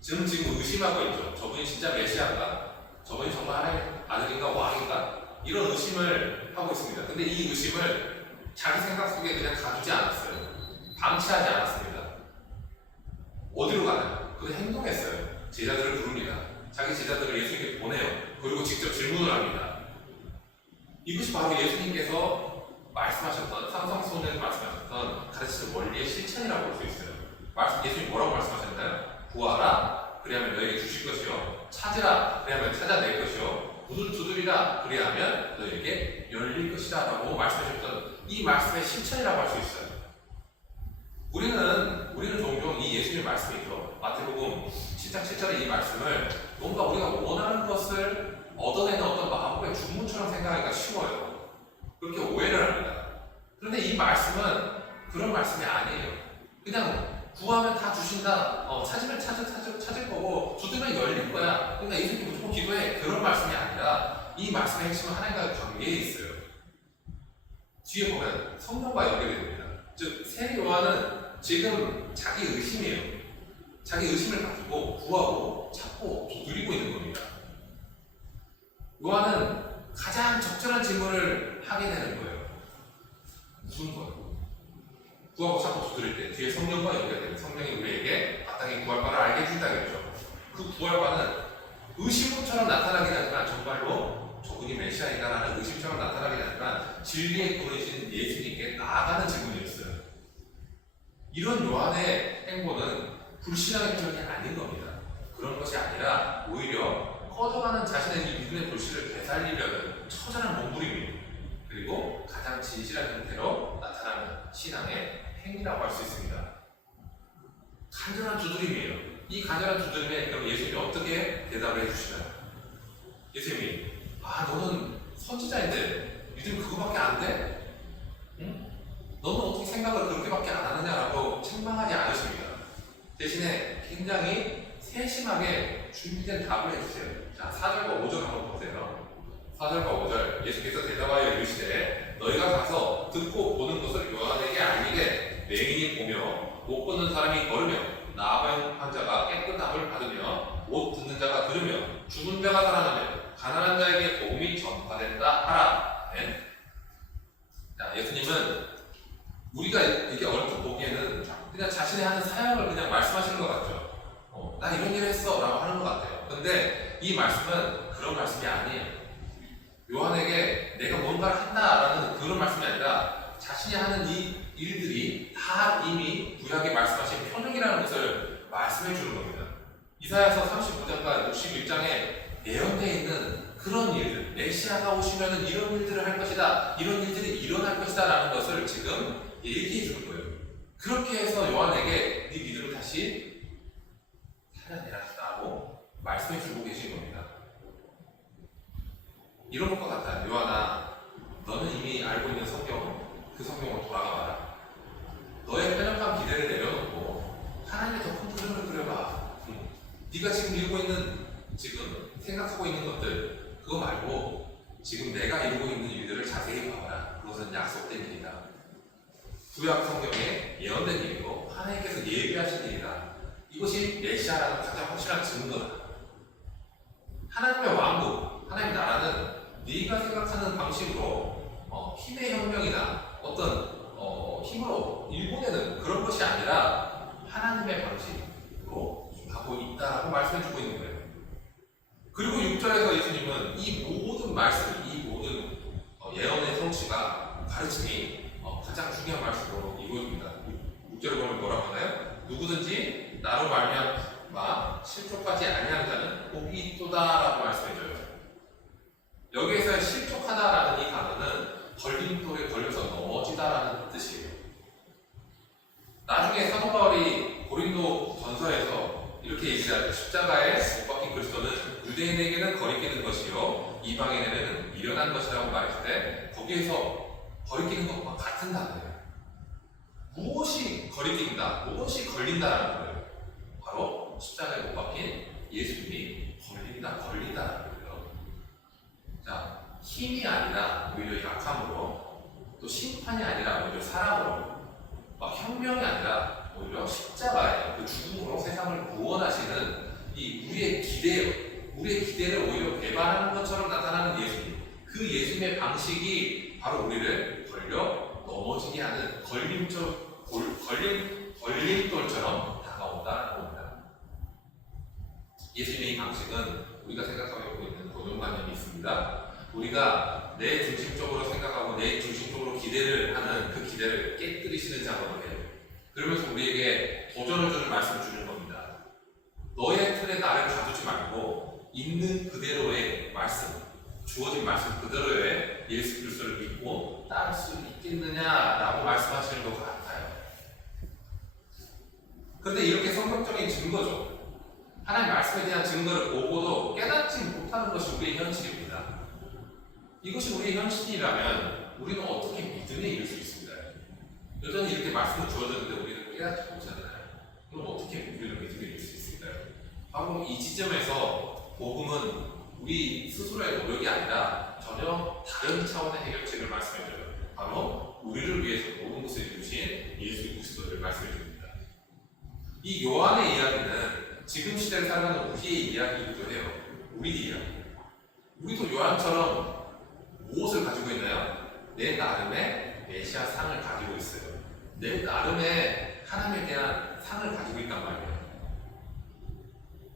지금 의심하고 있죠. 저분이 진짜 메시아인가? 저분이 정말 하나님의 아들인가? 왕인가? 이런 의심을 하고 있습니다. 근데 이 의심을 자기 생각 속에 그냥 가두지 않았어요. 방치하지 않았습니다. 어디로 가나요? 그는 행동했어요. 제자들을 부릅니다. 자기 제자들을 예수님께 보내요. 그리고 직접 질문을 합니다. 이것이 바로 예수님께서 말씀하셨던, 가르치는 원리의 실천이라고 볼 수 있어요. 예수님이 뭐라고 말씀하셨나요? 구하라, 그리하면 너에게 주실 것이요. 찾으라, 그리하면 찾아낼 것이요. 문을 두드리라, 그리하면 너에게 열릴 것이다 라고 말씀하셨던 이 말씀의 실천이라고 할 수 있어요. 우리는 종종 이 예수님의 말씀이죠. 마태복음 7장 7절의 이 말씀을 뭔가 우리가 원하는 것을 얻어내는 어떤 마법의 주문처럼 생각하기가 쉬워요. 그렇게 오해를 합니다. 그런데 이 말씀은 그런 말씀이 아니에요. 그냥 구하면 다 주신다, 찾으면 찾을 거고, 두드리면 열릴 거야. 그러니까 예수님 무조건 기도해. 그런 말씀이 아니라 이 말씀의 핵심은 하나님과의 관계에 있어요. 뒤에 보면 성령과 연결이 됩니다. 즉, 세례 요한은 지금 자기 의심이에요. 자기 의심을 가지고 구하고 찾고 두드리고 있는 겁니다. 요한은 가장 적절한 질문을 하게 되는 거예요. 무슨 거예요? 구하고 찾고 두드릴 때 뒤에 성령과 연결되는, 성령이 우리에게 마땅히 구할 바를 알게 해준다 그랬죠. 그 구할 바는 의심처럼 나타나긴 하지만 정말로 저분이 메시아이다라는 의심처럼 나타나긴 하지만 진리의 분이신 예수님께 나아가는 질문이었어요. 이런 요한의 행보는 불신앙의 표현이 아닌 겁니다. 그런 것이 아니라 오히려 꺼져가는 자신의 이 믿음의 불씨를 되살리려는 처절한 몸부림이에요. 그리고 가장 진실한 형태로 나타나는 신앙의 행위라고 할 수 있습니다. 간절한 두드림이에요. 이 간절한 두드림에 그럼 예수님이 어떻게 대답을 해주시나요? 예수님이 너는 선지자인데 믿음 그거밖에 안 돼? 응? 너는 어떻게 생각을 그렇게밖에 안 하느냐라고 책망하지 않으십니다. 대신에 굉장히 세심하게 준비된 답을 해주세요. 자, 4절과 5절 한번 보세요. 4절과 5절 예수께서 대답하여 이르시되 너희가 가서 듣고 보는 것을 요한에게 알리되 맹인이 보며 못 걷는 사람이 걸으며 나병 환자가 깨끗함을 받으며 못 듣는 자가 들으며 죽은 자가 살아나며 가난한 자에게 복음이 전파된다 하라. 네. 자, 예수님은 우리가 이게 얼핏 보기에는 그냥 자신이 하는 사역을 그냥 말씀하시는 것 같죠. 나 이런 일을 했어 라고 하는 것 같아요. 근데 이 말씀은 그런 말씀이 아니에요. 요한에게 내가 뭔가를 한다라는 그런 말씀이 아니라 자신이 하는 이 일들이 다 이미 구약에 말씀하신 표적이라는 것을 말씀해 주는 겁니다. 이사야서 39장과 61장에 예언되어 있는 그런 일들, 메시아가 오시면 이런 일들을 할 것이다, 이런 일들이 일어날 것이다 라는 것을 지금 얘기해 주는 거예요. 그렇게 해서 요한에게 네 믿음을 다시 살려내라고 말씀해 주고 계신 겁니다. 이런 것과 같아요. 요한아, 너는 이미 알고 있는 성경, 그 성경으로 돌아가봐라. 너의 편협한 기대를 내려놓고 하나님의 더 큰 그림을 그려봐. 네가 지금 이루고 있는, 지금 생각하고 있는 것들, 그거 말고 지금 내가 이루고 있는 일들을 자세히 봐봐라. 그것은 약속된 일이다. 구약 성경에 예언된 일이고 하나님께서 예비하신 일이다. 이것이 메시아라는 가장 확실한 증거다. 하나님의 왕국, 하나님의 나라는 네가 생각하는 방식으로 힘의 혁명이나 어떤 힘으로 일궈내는 그런 것이 아니라 하나님의 방식으로 가고 있다라고 말씀해주고 있는 거예요. 그리고 6절에서 예수님은 이 모든 말씀, 이 모든 예언의 성취가 가르침이 가장 중요한 말씀으로 이루어집니다. 6절에 보면 뭐라고 하나요? 누구든지 나로 말미암아 실족하지 아니하는 자는 복이 있도다라고 말씀해줘요. 여기에서 실족하다라는 이 단어는 걸림돌에 걸려서 넘어지다라는 뜻이에요. 나중에 사도 바울이 고린도 전서에서 이렇게 얘기하죠. 십자가에 못 박힌 그리스도는 유대인에게는 거리끼는 것이요 이방인에게는 미련한 것이라고 말했을 때 거기에서 거리끼는 것과 같은 단어예요. 무엇이 거리낀다, 무엇이 걸린다라는 거예요. 바로 십자가에 못 박힌 예수님이 걸린다라는 거예요. 자, 힘이 아니라 오히려 약함으로, 또 심판이 아니라 오히려 사랑으로, 혁명이 아니라 오히려 십자가의 그 죽음으로 세상을 구원하시는 이 우리의 기대예요. 우리의 기대를 오히려 배반하는 것처럼 나타나는 예수님. 그 예수님의 방식이 바로 우리를 걸려 넘어지게 하는 걸림돌처럼 다가온다는 겁니다. 예수님의 이 방식은 우리가 생각하고 있는 고정관념이 있습니다. 우리가 내 중심적으로 생각하고 내 중심적으로 기대를 하는 그 그 기대를 깨뜨리시는 작업을 해요. 그러면서 우리에게 도전을 주는 말씀을 주는 겁니다. 너의 틀에 나를 가두지 말고 있는 그대로의 말씀, 주어진 말씀 그대로의 예수 그리스도를 믿고 따를 수 있겠느냐라고 말씀하시는 것 같아요. 그런데 이렇게 성경적인 증거죠. 하나님 말씀에 대한 증거를 보고도 깨닫지 못하는 것이 우리의 현실입니다. 이것이 우리의 현실이라면 우리는 어떻게 믿음에 이를 수 있습니까? 여전히 이렇게 말씀을 주어졌는데 우리는 깨닫지 못하잖아요. 그럼 어떻게 우리는 믿음에 이를 수 있을까요? 바로 이 지점에서 복음은 우리 스스로의 노력이 아니라 전혀 다른 차원의 해결책을 말씀해줘요. 바로 우리를 위해서 모든 것을 이루신 예수 그리스도를 말씀해줍니다. 이 요한의 이야기는 지금 시대를 살아가는 우리의 이야기이기도 해요. 우리 이야기. 우리도 요한처럼 무엇을 가지고 있나요? 내 나름의 메시아 상을 가지고 있어요. 내 나름의 하나님에 대한 상을 가지고 있단 말이에요.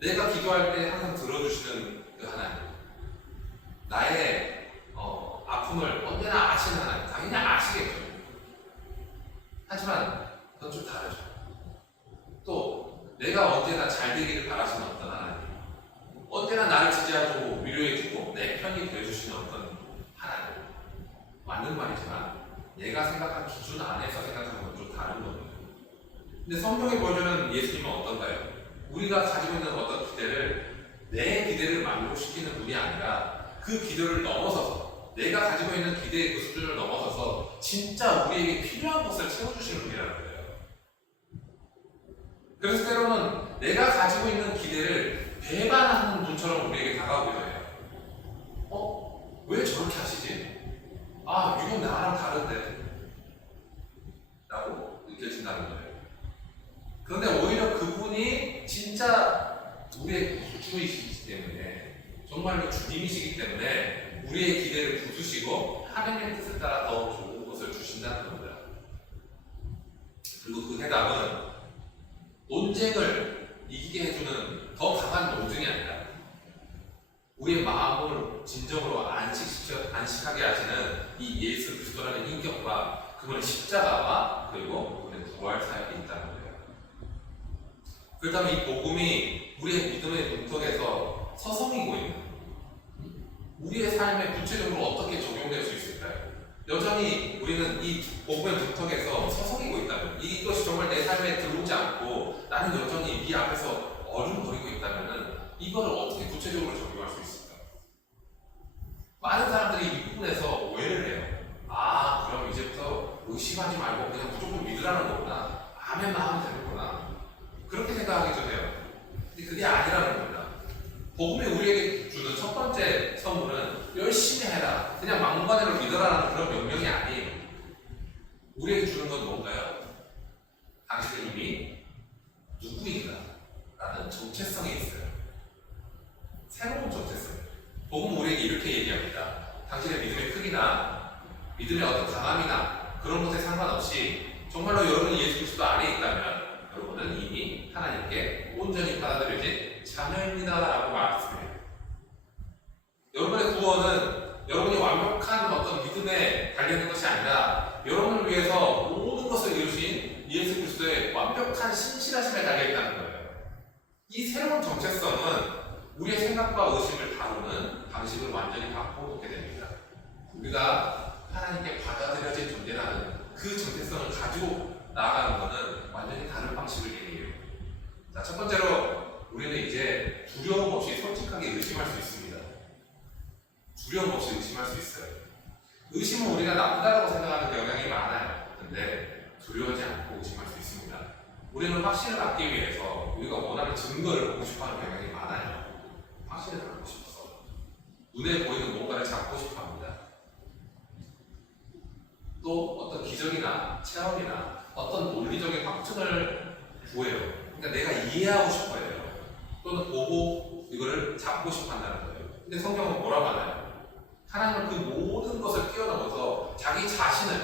내가 기도할 때 항상 들어주시는 그 하나님, 나의 아픔을 언제나 아시는 하나님, 당연히 아시겠죠. 하지만 그건 좀 다르죠. 또 내가 언제나 잘 되기를 바라시는 어떤 하나님, 언제나 나를 지지해주고 위로해주고 내 편이 되어주시는 어떤 하나님, 맞는 말이지만 내가 생각한 기준 안에서 생각하는 건 좀 다른 겁니다. 근데 성경이 보여주는 예수님은 어떤가요? 우리가 가지고 있는 어떤 기대를 내 기대를 만족시키는 분이 아니라 그 기대를 넘어서서 내가 가지고 있는 기대의 그 수준을 넘어서서 진짜 우리에게 필요한 것을 채워주시는 분이라는 거예요. 그래서 때로는 내가 가지고 있는 기대를 배반하는 분처럼 우리에게 다가오기도 해요. 왜 저렇게 하시지? 이건 나랑 다른데 라고 느껴진다는 거예요. 그런데 오히려 그분이 진짜 우리의 구주이시기 때문에, 정말로 주님이시기 때문에 우리의 기대를 부수시고 하나님의 뜻을 따라 더 좋은 것을 주신다는 겁니다. 그리고 그 해답은 논쟁을 이기게 해주는 더 강한 논쟁이 아니라 우리의 마음을 진정으로 안식하게 하시는 이 예수 그리스도라는 인격과 그분의 십자가와 그리고 그분의 부활 사역이 있다는 거예요. 그렇다면 이 복음이 우리의 믿음의 문턱에서 서성이고 있는 우리의 삶에 구체적으로 어떻게 적용될 수 있을까요? 여전히 우리는 이 복음의 문턱에서 서성이고 있다면, 이것이 정말 내 삶에 들어오지 않고 나는 여전히 이 앞에서 어른거리고 있다면 이거를 어떻게 구체적으로 적용할 수 있을까? 많은 사람들이 이 부분에서 오해를 해요. 그럼 이제부터 의심하지 말고 그냥 무조건 믿으라는 거구나. 아멘만 하면 되는구나. 그렇게 생각하기도 해요. 근데 그게 아니라는 겁니다. 복음이 우리에게 주는 첫 번째 선물은 열심히 해라, 그냥 막무가내로 믿어라라는 그런 명령이 아니에요. 우리에게 주는 건 뭔가요? 당신은 이미 누구인가? 라는 정체성이 있어요. 새로운 정체성. 복음은 우리에게 이렇게 얘기합니다. 당신의 믿음의 크기나 믿음의 어떤 강함이나 그런 것에 상관없이 정말로 여러분이 예수 그리스도 안에 있다면 여러분은 이미 하나님께 온전히 받아들여진 자녀입니다 라고 말씀해요. 여러분의 구원은 여러분이 완벽한 어떤 믿음에 달려있는 것이 아니라 여러분을 위해서 모든 것을 이루신 예수 그리스도의 완벽한 신실하심에 달려있다는 거예요. 이 새로운 정체성은 우리의 생각과 의심을 다루는 방식을 완전히 바꿔놓게 됩니다. 우리가 하나님께 받아들여진 존재라는 그 정체성을 가지고 나아가는 것은 완전히 다른 방식을 얘기해요. 자, 첫 번째로 우리는 이제 두려움 없이 솔직하게 의심할 수 있습니다. 두려움 없이 의심할 수 있어요. 의심은 우리가 나쁘다고 생각하는 경향이 많아요. 근데 두려워하지 않고 의심할 수 있습니다. 우리는 확신을 갖기 위해서 우리가 원하는 증거를 보고 싶어하는 경향이 많아요. 확신을 갖고 싶어서 눈에 보이는 뭔가를 잡고 싶어합니다. 또 어떤 기적이나 체험이나 어떤 논리적인 확증을 구해요. 그러니까 내가 이해하고 싶어해요. 또는 보고 이거를 잡고 싶어한다는 거예요. 근데 성경은 뭐라고 하나요? 하나님은 그 모든 것을 뛰어넘어서 자기 자신을,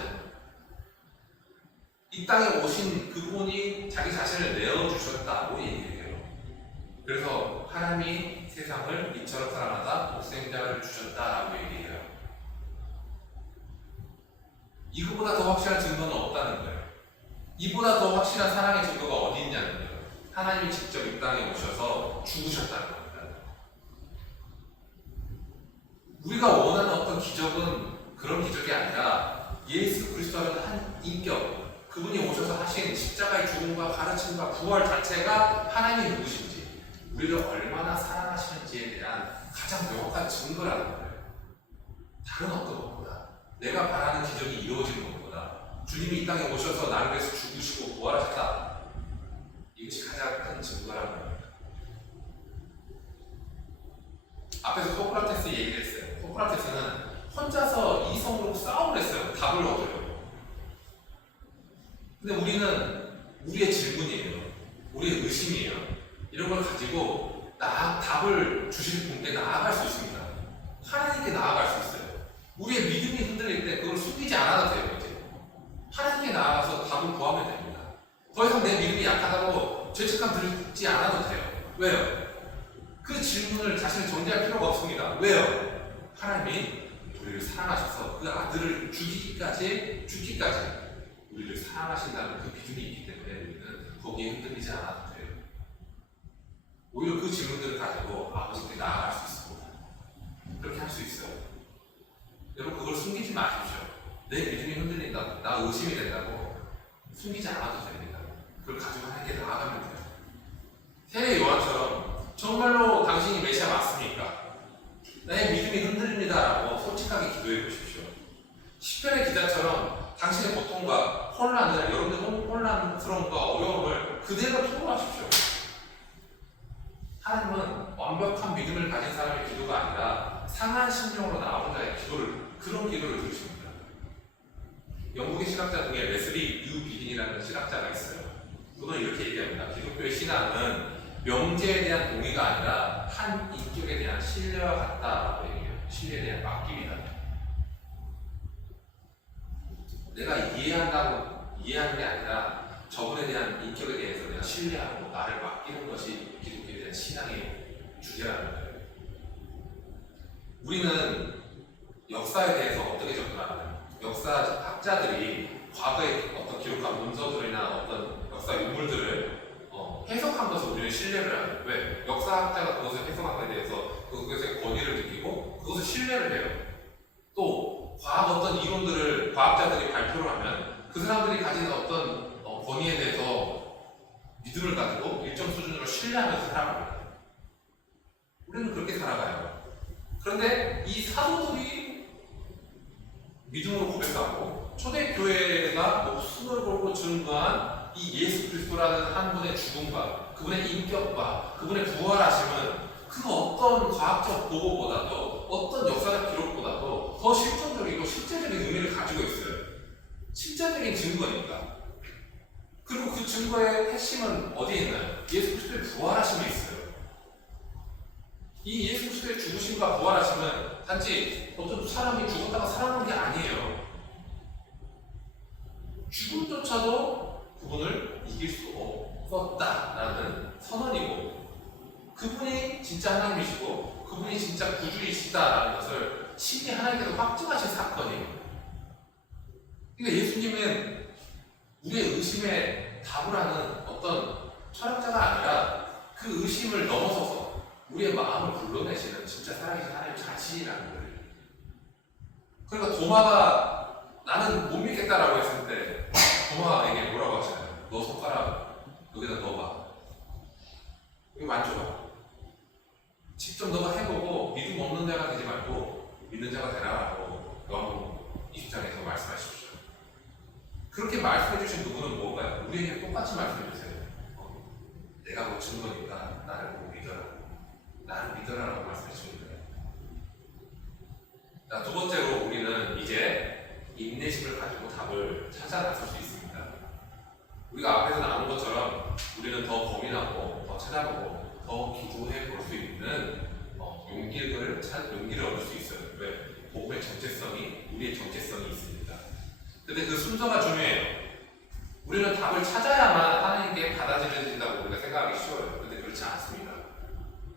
이 땅에 오신 그분이 자기 자신을 내어주셨다고 얘기해요. 그래서 하나님이 세상을 이처럼 사랑하다 독생자를 주셨다라고 얘기해요. 이거보다 더 확실한 증거는 이보다 더 확실한 사랑의 증거가 어디 있냐면요. 하나님이 직접 이 땅에 오셔서 죽으셨다는 겁니다. 우리가 원하는 어떤 기적은 그런 기적이 아니라 예수 그리스도라는 한 인격, 그분이 오셔서 하신 십자가의 죽음과 가르침과 부활 자체가 하나님이 누구신지, 우리를 얼마나 사랑하시는지에 대한 가장 명확한 증거라는 거예요. 다른 어떤 것보다, 내가 바라는 기적이 이루어지는 것보다 주님이 이 땅에 오셔서 나를 위해서 죽으시고 부활하셨다, 이것이 가장 큰 증거라는 거예요. 앞에서 소크라테스 얘기를 했어요. 소크라테스는 혼자서 이성으로 싸움을 했어요. 답을 얻으려고. 근데 우리는 우리의 질문이에요. 우리의 의심이에요. 이런 걸 가지고 답을 주실 분께 나아갈 수 있습니다. 하나님께 나아갈 수 있어요. 우리의 믿음이 흔들릴 때 그걸 숨기지 않아도 돼요. 이제 하나님께 나아가서 답을 구하면 됩니다. 더 이상 내 믿음이 약하다고 죄책감 들지 않아도 돼요. 왜요? 그 질문을 자신을 정리할 필요가 없습니다. 왜요? 하나님이 우리를 사랑하셔서 그 아들을 죽기까지 우리를 사랑하신다는 그 믿음이 있기 때문에 우리는 거기에 흔들리지 않아도 돼요. 오히려 그 질문들을 가지고 아버지께 나아갈 수 있습니다. 그렇게 할 수 있어요. 여러분, 그걸 숨기지 마십시오. 내 믿음이 흔들린다고, 나 의심이 된다고 숨기지 않아도 됩니다. 그걸 가지고 하나님께 나아가면 돼요. 세례 요한처럼 정말로 당신이 메시아 맞습니까? 내 믿음이 흔들립니다라고 솔직하게 기도해 보십시오. 시편의 기자처럼 당신의 고통과 혼란을, 여러분의 혼란스러움과 어려움을 그대로 토로하십시오. 하나님은 완벽한 믿음을 가진 사람의 기도가 아니라 상한 심령으로 나온 자의 그런 기도를 들으십니다. 영국의 신학자 중에 레슬리 뉴비긴이라는 신학자가 있어요. 그는 이렇게 얘기합니다. 기독교의 신앙은 명제에 대한 동의가 아니라 한 인격에 대한 신뢰와 같다라고 얘기해요. 신뢰에 대한 맡김이다. 내가 이해하는 게 아니라 저분에 대한 인격에 대해서 내가 신뢰하고 나를 맡기는 것이 기독교에 대한 신앙의 주제라는 거예요. 우리는 역사에 대해서 어떻게 접근하나요? 역사학자들이 과거에 어떤 기록한 문서들이나 어떤 역사 인물들을 해석한 것을 우리는 신뢰를 하는. 왜? 역사학자가 그것을 해석한 것에 대해서 그것의 권위를 느끼고 그것을 신뢰를 해요. 또 어떤 이론들을 과학자들이 발표를 하면 그 사람들이 가진 어떤 권위에 대해서 믿음을 가지고 일정 수준으로 신뢰하면서 살아갑니다. 우리는 그렇게 살아가요. 그런데 이 사도들이 믿음으로 고백하고 초대교회가 목숨을 걸고 증거한 이 예수 그리스도라는 한 분의 죽음과 그분의 인격과 그분의 부활하심은 그 어떤 과학적 보고보다도 어떤 역사적 기록보다도 더 실존적이고 실제적인 의미를 가지고 있어요. 실제적인 증거니까. 그리고 그 증거의 핵심은 어디에 있나요? 예수 그리스도의 부활하심에 있어요. 이 예수 그리스도의 죽으심과 부활하심은 단지 어떤 사람이 죽었다가 살아난 게 아니에요. 죽음조차도 그분을 이길 수 없었다라는 선언이고, 그분이 진짜 하나님이시고 그분이 진짜 구주이시다라는 것을 신이 하나님께서 확증하신 사건이에요. 그러니까 예수님은 우리의 의심에 답을 하는 어떤 철학자가 아니라 그 의심을 넘어서서 우리의 마음을 불러내시는 진짜 살아계신 하나님 자신이라는 거예요. 그러니까 도마가 나는 못 믿겠다라고 했을 때 도마에게 뭐라고 하시나요? 너 손가락 여기다 넣어봐. 여기 만져봐. 직접 너가 해보고 믿음 없는 자가 되지 말고 믿는 자가 되라라고 요한복음 20장에서 말씀하십시오. 그렇게 말씀해 주신 누구는 뭔가요? 우리에게 똑같이 말씀해 주세요. 내가 뭐 증거니까 나를 보고 믿어라. 나를 믿어라라고 말씀해 주는 거예요. 자, 두 번째로 우리는 이제 인내심을 가지고 답을 찾아 나설 수 있습니다. 우리가 앞에서 나눈 것처럼 우리는 더 고민하고 더 찾아보고 더 기도해 볼 수 있는 용기를 얻을 수 있어요. 왜? 복음의 정체성이 우리의 정체성이 있습니다. 근데 그 순서가 중요해요. 우리는 답을 찾아야만 하나님께 받아들여진다고 우리가 생각하기 쉬워요. 근데 그렇지 않습니다.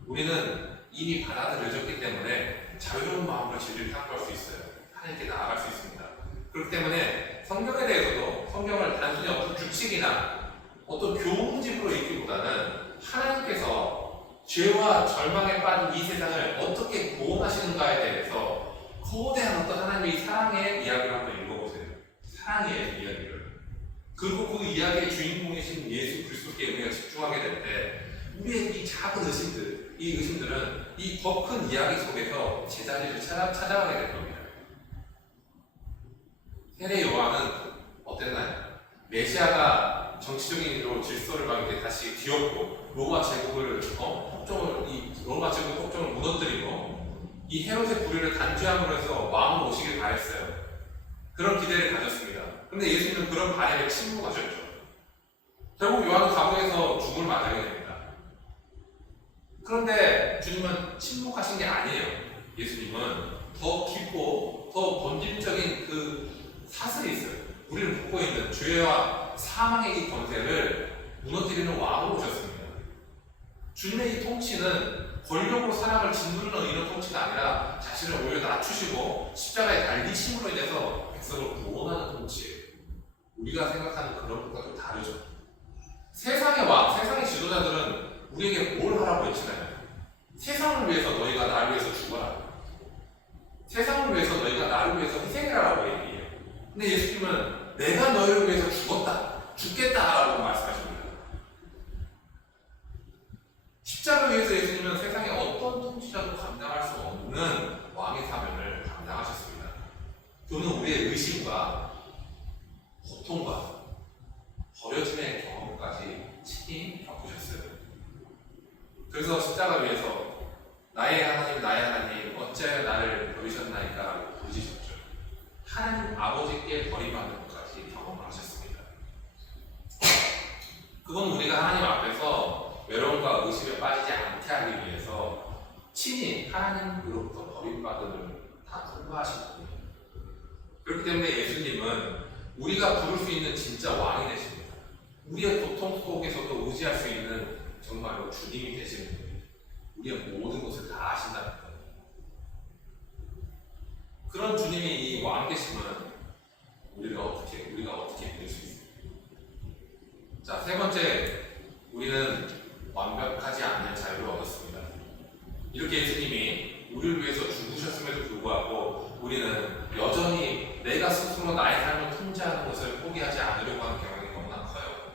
우리는 이미 받아들여졌기 때문에 자유로운 마음으로 진리를 탐구할 수 있어요. 하나님께 나아갈 수 있습니다. 그렇기 때문에 성경에 대해서도 성경을 단순히 어떤 규칙이 죄와 절망에 빠진 이 세상을 어떻게 구원하시는가에 대해서 거대한 어떤 하나님의 사랑의 이야기를 한번 읽어보세요. 사랑의 이야기를. 그리고 그 이야기의 주인공이신 예수 그리스도께 우리가 집중하게 될 때 우리의 이 작은 의심들, 이 의심들은 이 더 큰 이야기 속에서 제자리를 찾아가게 될 겁니다. 세례 요한은 어땠나요? 메시아가 정치적인 일로 질서를 막 이렇게 다시 뒤엎고 로마 제국을 로마 제국 폭정을 무너뜨리고 이 헤롯의 불의를 단죄함으로 해서 왕으로 오시길 바랬어요. 그런 기대를 가졌습니다. 근데 예수님은 그런 바램에 침묵하셨죠. 결국 요한은 감옥에서 죽음을 맞이하게 됩니다. 그런데 주님은 침묵하신 게 아니에요. 예수님은 더 깊고 더 본질적인 그 사슬이 있어요. 우리를 묶고 있는 죄와 사망의 이 권세를 무너뜨리는 왕으로 오셨습니다. 주님의 이 통치는 권력으로 사람을 짓누르는 이런 통치가 아니라 자신을 오히려 낮추시고 십자가에 달리심으로 인해서 백성을 구원하는 통치예요. 우리가 생각하는 그런 것과 좀 다르죠. 세상의 왕, 세상의 지도자들은 우리에게 뭘 하라고 외치나요? 세상을 위해서 너희가 나를 위해서 죽어라. 세상을 위해서 너희가 나를 위해서 희생해라라고 얘기해요. 근데 예수님은 내가 너희를 위해서 죽겠다라고 말씀하십니다. 십자가를 위해서 예수님은 세상의 어떤 통치자도 감당할 수 없는 왕의 사명을 감당하셨습니다. 그는 우리의 의심과 고통과 버려짐의 경험까지 친히 겪으셨어요. 그래서 십자가 위에서 나의 하나님 어찌하여 나를 버리셨나이까 라고 부르짖으셨죠. 하나님 아버지께 버림받는 것까지 경험을 하셨습니다. 그건 우리가 하나님 앞에서 외로움과 의심에 빠지지 않게 하기 위해서 친히 하나님으로부터 버림받음을 다 통과하신 분이에요. 그렇기 때문에 예수님은 우리가 부를 수 있는 진짜 왕이 되십니다. 우리의 고통 속에서도 의지할 수 있는 정말로 주님이 되시는 분이에요. 우리의 모든 것을 다 아신다는 거예요. 그런 주님이 이 왕 되심은 우리가 어떻게 믿을 수 있어요? 자, 세 번째, 우리는 완벽하지 않은 자유를 얻었습니다. 이렇게 예수님이 우리를 위해서 죽으셨음에도 불구하고 우리는 여전히 내가 스스로 나의 삶을 통제하는 것을 포기하지 않으려고 하는 경향이 너무나 커요.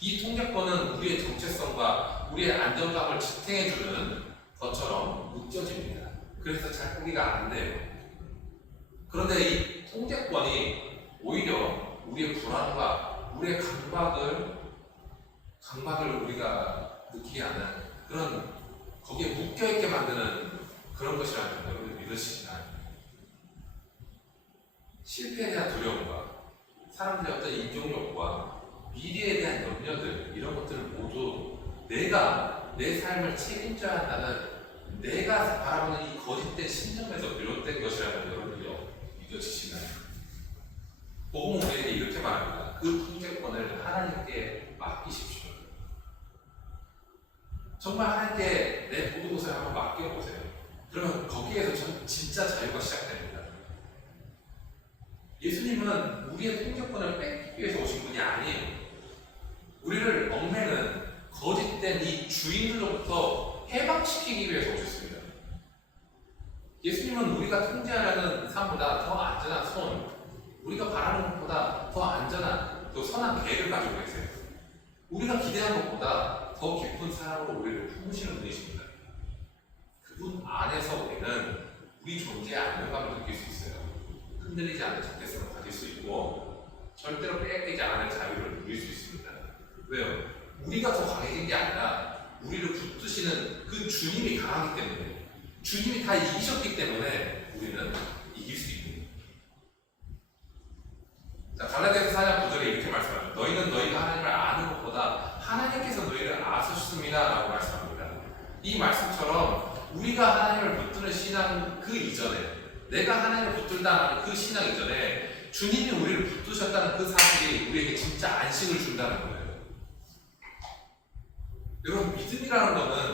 이 통제권은 우리의 정체성과 우리의 안정감을 지탱해주는 것처럼 느껴집니다. 그래서 잘 포기가 안 돼요. 그런데 이 통제권이 오히려 우리의 불안과 우리의 강박을 우리가 느끼게 하는 그런 거기에 묶여있게 만드는 그런 것이라는 여러분들 믿으시나요? 실패에 대한 두려움과 사람들의 어떤 인종욕과 미래에 대한 염려들 이런 것들을 모두 내가 내 삶을 책임져야 한다는 내가 바라보는 이 거짓된 신념에서 비롯된 것이라는 여러분들이 믿어지시나요? 복음은 우리에게 이렇게 말합니다. 그 통제권을 하나님께 맡기십시오. 정말 하나님께 내 모든 것을 한번 맡겨보세요. 그러면 거기에서 진짜 자유가 시작됩니다. 예수님은 우리의 통제권을 뺏기 위해서 오신 분이 아니에요. 우리를 얽매는 거짓된 이 주인들로부터 해방시키기 위해서 오셨습니다. 예수님은 우리가 통제하려는 삶보다 더 안전한 손, 우리가 바라는 것보다 더 안전한 또 선한 계를 가지고 계세요. 우리가 기대한 것보다 더 깊은 사랑으로 우리를 품으시는 분이십니다. 그분 안에서 우리는 우리 존재의 안정감을 느낄 수 있어요. 흔들리지 않는 정체성을 가질 수 있고 절대로 빼앗기지 않을 자유를 누릴 수 있습니다. 왜요? 우리가 더 강해진 게 아니라 우리를 붙드시는 그 주님이 강하기 때문에 주님이 다 이기셨기 때문에 우리는 이길 수 있는 거예요. 자, 갈라디아서 4장 9절에 이렇게 말씀합니다. 너희는 너희가 하나님을 아는 것보다 하나님께서 너희를 아셨습니다 라고 말씀합니다. 이 말씀처럼 우리가 하나님을 붙드는 신앙 그 이전에 내가 하나님을 붙들다는 그 신앙 이전에 주님이 우리를 붙드셨다는 그 사실이 우리에게 진짜 안식을 준다는 거예요. 여러분,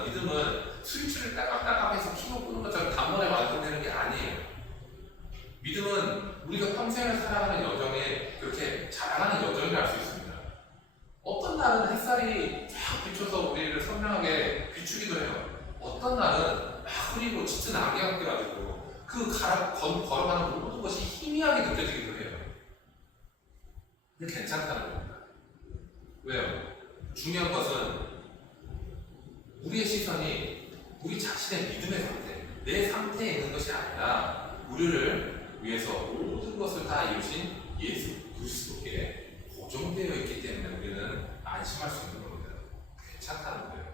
믿음은 스위치를 따갑따갑해서 키고 끄는 것처럼 단번에 완성되는 게 아니에요. 믿음은 우리가 평생을 살아가는 여정에 그렇게 자라가는 여정이라 할 수 있습니다. 어떤 날은 햇살이 쫙 비춰서 우리를 선명하게 비추기도 해요. 어떤 날은 막 흐리고 짙은 안개가 껴가지고 걸어가는 모든 것이 희미하게 느껴지기도 해요. 근데 괜찮다는 겁니다. 왜요? 중요한 것은 우리의 시선이 우리 자신의 믿음의 상태, 내 상태에 있는 것이 아니라 우리를 위해서 모든 것을 다 이루신 예수 그리스도께 고정되어 있기 때문에 우리는 안심할 수 있는 겁니다. 괜찮다는 거예요.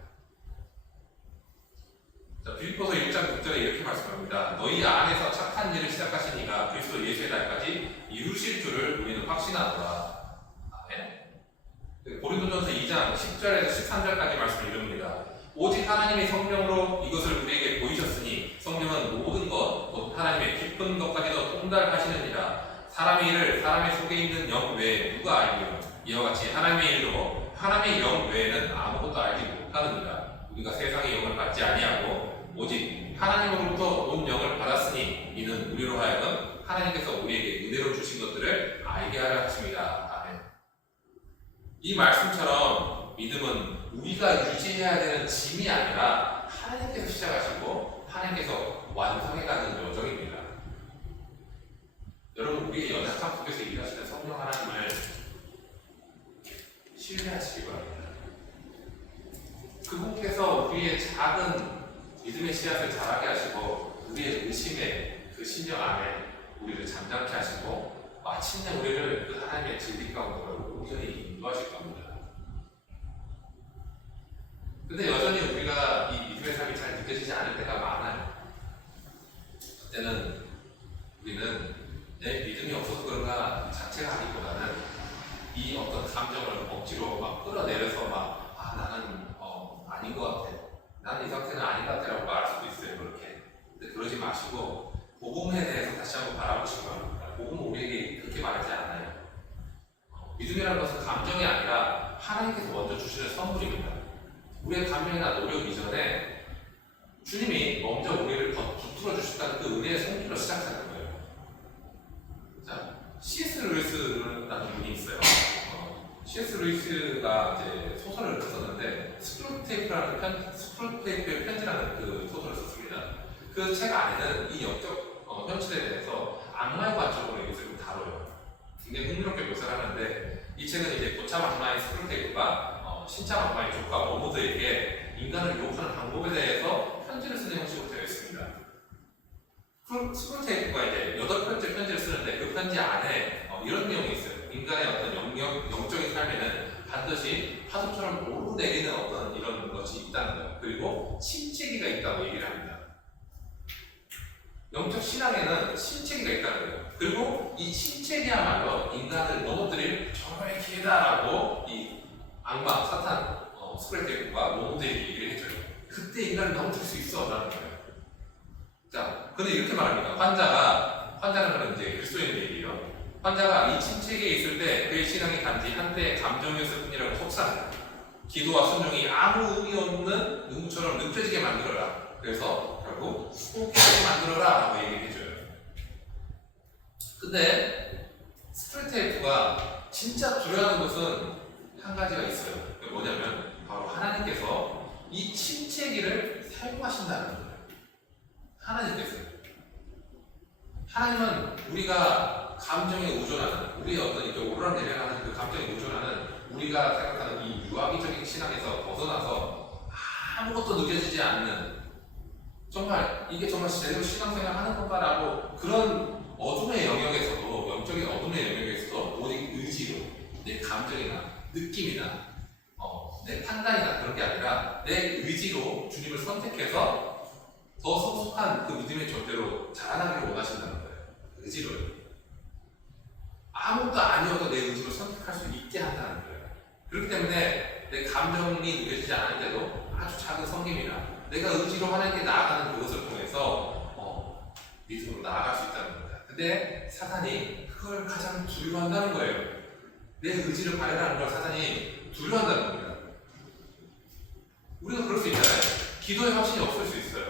자, 빌립보서 1장 6절에 이렇게 말씀합니다. 너희 안에서 착한 일을 시작하신 이가 그리스도 예수의 날까지 이루실 줄을 우리는 확신하노라. 아멘. 고린도전서 2장 10절에서 13절까지 말씀을 이릅니다. 오직 하나님의 성령으로 이것을 우리에게 보이셨으니 성령은 모든 것, 곧 하나님의 깊은 것까지도 통달하시느니라. 사람의 일을 사람의 속에 있는 영 외에 누가 알리요? 이와 같이 하나님의 일도 하나님의 영 외에는 아무것도 알지 못하느니라. 우리가 세상의 영을 받지 아니하고 오직 하나님으로부터 온 영을 받았으니 이는 우리로 하여금 하나님께서 우리에게 은혜로 주신 것들을 알게 하려 하십니다. 아멘. 이 말씀처럼 믿음은 우리가 유지해야 되는 짐이 아니라 하나님께서 시작하시고 하나님께서 완성해가는 여정입니다. 여러분, 우리의 연약함 속에서 일하시는 성령 하나님을 신뢰하시기 바랍니다. 그분께서 우리의 작은 믿음의 씨앗을 자라게 하시고 우리의 의심의 그 심령 안에 우리를 잠잠케 하시고 마침내 우리를 그 하나님의 진리 가운데로 온전히 인도하실 겁니다. 근데 여전히 우리가 이 믿음의 삶이 잘 느껴지지 않을 때가 많아요. 그때는 우리는 내 믿음이 없어서 그런가 자체가 아니보다는 이 어떤 감정을 억지로 막 끌어내려서 나는 아닌 것 같아. 나는 이 상태는 아닌 것 같아라고 말할 수도 있어요. 그렇게. 근데 그러지 마시고 복음에 대해서 다시 한번 바라보시기 바랍니다. 복음은 우리에게 그렇게 말하지 않아요. 믿음이라는 것은 감정이 아니라 하나님께서 먼저 주시는 선물입니다. 우리의 감정이나 노력 이전에 주님이 먼저 우리를 더 붙들어 주셨다는 그 은혜의 손길로 시작하는 거예요. 자, C.S. 루이스라는 분이 있어요. C.S. 루이스가 이제 소설을 썼었는데 스크루테이프의 편지라는 그 소설을 썼습니다. 그 책 안에는 이 영적 현실에 대해서 악마의 관점으로 이것을 다뤄요. 굉장히 흥미롭게 묘사를 하는데 이 책은 이제 고참 악마인 스크루테이프가 신참 악마의 조카 워무드에게 인간을 유혹하는 방법에 대해서 편지를 쓰는 형식으로 되어 있습니다. 스크루테이프가 이제 8편째 편지를 쓰는데 그 편지 안에 이런 내용이 있어요. 인간의 어떤 영적인 삶에는 반드시 파도처럼 오르내리는 어떤 이런 것이 있다는 거예요. 그리고 침체기가 있다고 얘기를 합니다. 영적 신앙에는 침체기가 있다는 거예요. 그리고 이 침체기야말로 인간을 넘어뜨릴 정말 기회다라고 이 악마, 사탄, 스크루테이프가 모두에게 얘기를 해줘요. 그때 인간을 넘어뜨릴 수 있어 라는 거예요. 자, 근데 이렇게 말합니다. 환자는 이제 그리스도인 얘기예요. 환자가 이 침체기에 있을 때 그의 신앙이 단지 한때의 감정이었을 뿐이라고 속상해요. 기도와 순종이 아무 의미 없는 눈처럼 느껴지게 만들어라. 그래서 결국 포기하게 만들어라 라고 얘기를 해줘요. 근데 스크루테이프가 진짜 두려워하는 것은 한 가지가 있어요. 그게 뭐냐면 바로 하나님께서 이 침체기를 사용하신다는 거예요. 하나님은 우리가 감정에 의존하는, 우리의 어떤 이렇게 오르락내리락하는 그 감정에 의존하는 우리가 생각하는 이 유아기적인 신앙에서 벗어나서 아무것도 느껴지지 않는, 정말 이게 정말 제대로 신앙생활 하는 건가라고 그런 어둠의 영역에서도, 영적인 어둠의 영역에서도 오직 의지로 내 감정이나 느낌이나 내 판단이나 그런 게 아니라 내 의지로 주님을 선택해서 더 성숙한 그 믿음의 존재로 자라나기를 원하신다는 거예요. 의지로요. 아무것도 아니어도 내 의지로 선택할 수 있게 한다는 거예요. 그렇기 때문에 내 감정이 느껴지지 않을 때도 아주 작은 성김이나 내가 의지로 하나님께 나아가는 그것을 통해서 믿음으로 나아갈 수 있다는 겁니다. 근데 사탄이 그걸 가장 두려워한다는 거예요. 내 의지를 발현하는 걸 사탄이 두려워한다는 겁니다. 우리가 그럴 수 있잖아요. 기도에 확신이 없을 수 있어요.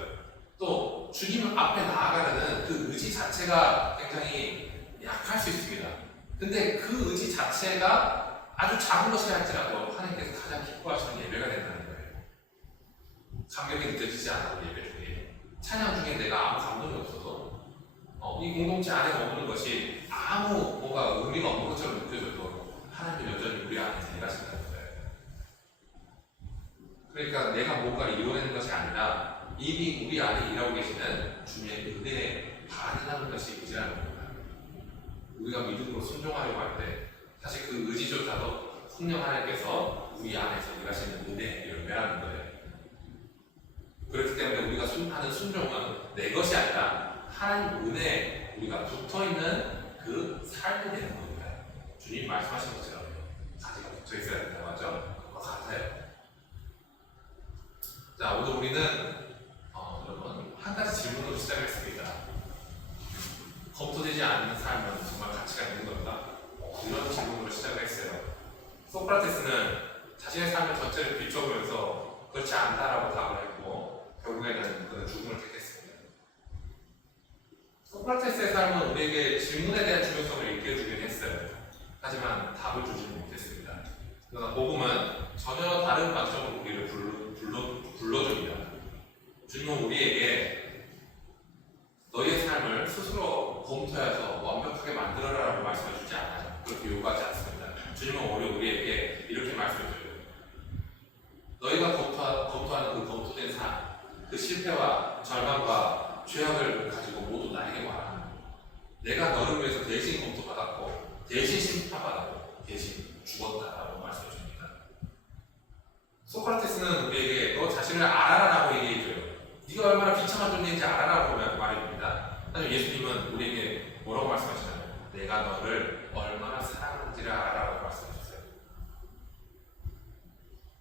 또 주님 앞에 나아가려는 그 의지 자체가 굉장히 약할 수 있습니다. 근데 그 의지 자체가 아주 작은 것이 할지라도 하나님께서 가장 기뻐하시는 예배가 된다는 거예요. 감격이 느껴지지 않아. 우리 예배 중에 찬양 중에 내가 아무 감동이 없어서 이 공동체 안에 머무는 것이 아무 뭔가 의미가 없는 것처럼 느껴져도 하나님은 여전히 우리 안에서 일하신다는 거예요. 그러니까 내가 뭔가를 이뤄내는 것이 아니라 이미 우리 안에 일하고 계시는 주님의 은혜에 반응하는 것이 의지라는 겁니다. 우리가 믿음으로 순종하려고 할 때 사실 그 의지조차도 성령 하나님께서 우리 안에서 일하시는 은혜의 열매라는 거예요. 그렇기 때문에 우리가 하는 순종은 내 것이 아니라 하나님 은혜에 우리가 붙어있는 그 삶이 되는 겁니다. 주님 말씀하신 것처럼 가지가 붙어있어야 된다고 하죠. 그거 같아요. 자, 오늘 우리는 여러분 한 가지 질문으로 시작했습니다. 검토되지 않는 삶은 정말 가치가 있는 건가? 이런 질문으로 시작을 했어요. 소크라테스는 자신의 삶의 전체를 비춰보면서 그렇지 않다라고 답을 했고 결국에는 그는 죽음을 택했습니다. 소크라테스의 삶은 우리에게 질문에 대한 중요성을 일깨워주긴 했어요. 하지만 답을 주지는 못했습니다. 그러나 복음은 전혀 다른 관점으로 우리를 불러줍니다. 주님은 우리에게 너희의 삶을 스스로 검토해서 완벽하게 만들어라라고 말씀해 주지 않아요. 그렇게 요구하지 않습니다. 주님은 오히려 우리에게 이렇게 말씀해 줘요. 너희가 검토하는 그 검토된 삶, 그 실패와 절망과 죄악을 가지고 모두 나에게 와라. 내가 너를 위해서 대신 검토받았고 대신 심판받았고 대신 죽었다라고 말씀해 줍니다. 소크라테스는 우리에게 너 자신을 알아라라고 얘기해줘요. 네가 얼마나 비참한 존재인지 알아라고 말해줍니다. 하지만 예수님은 우리에게 뭐라고 말씀하시나요? 내가 너를 얼마나 사랑하는지를 알아라고 말씀해주세요.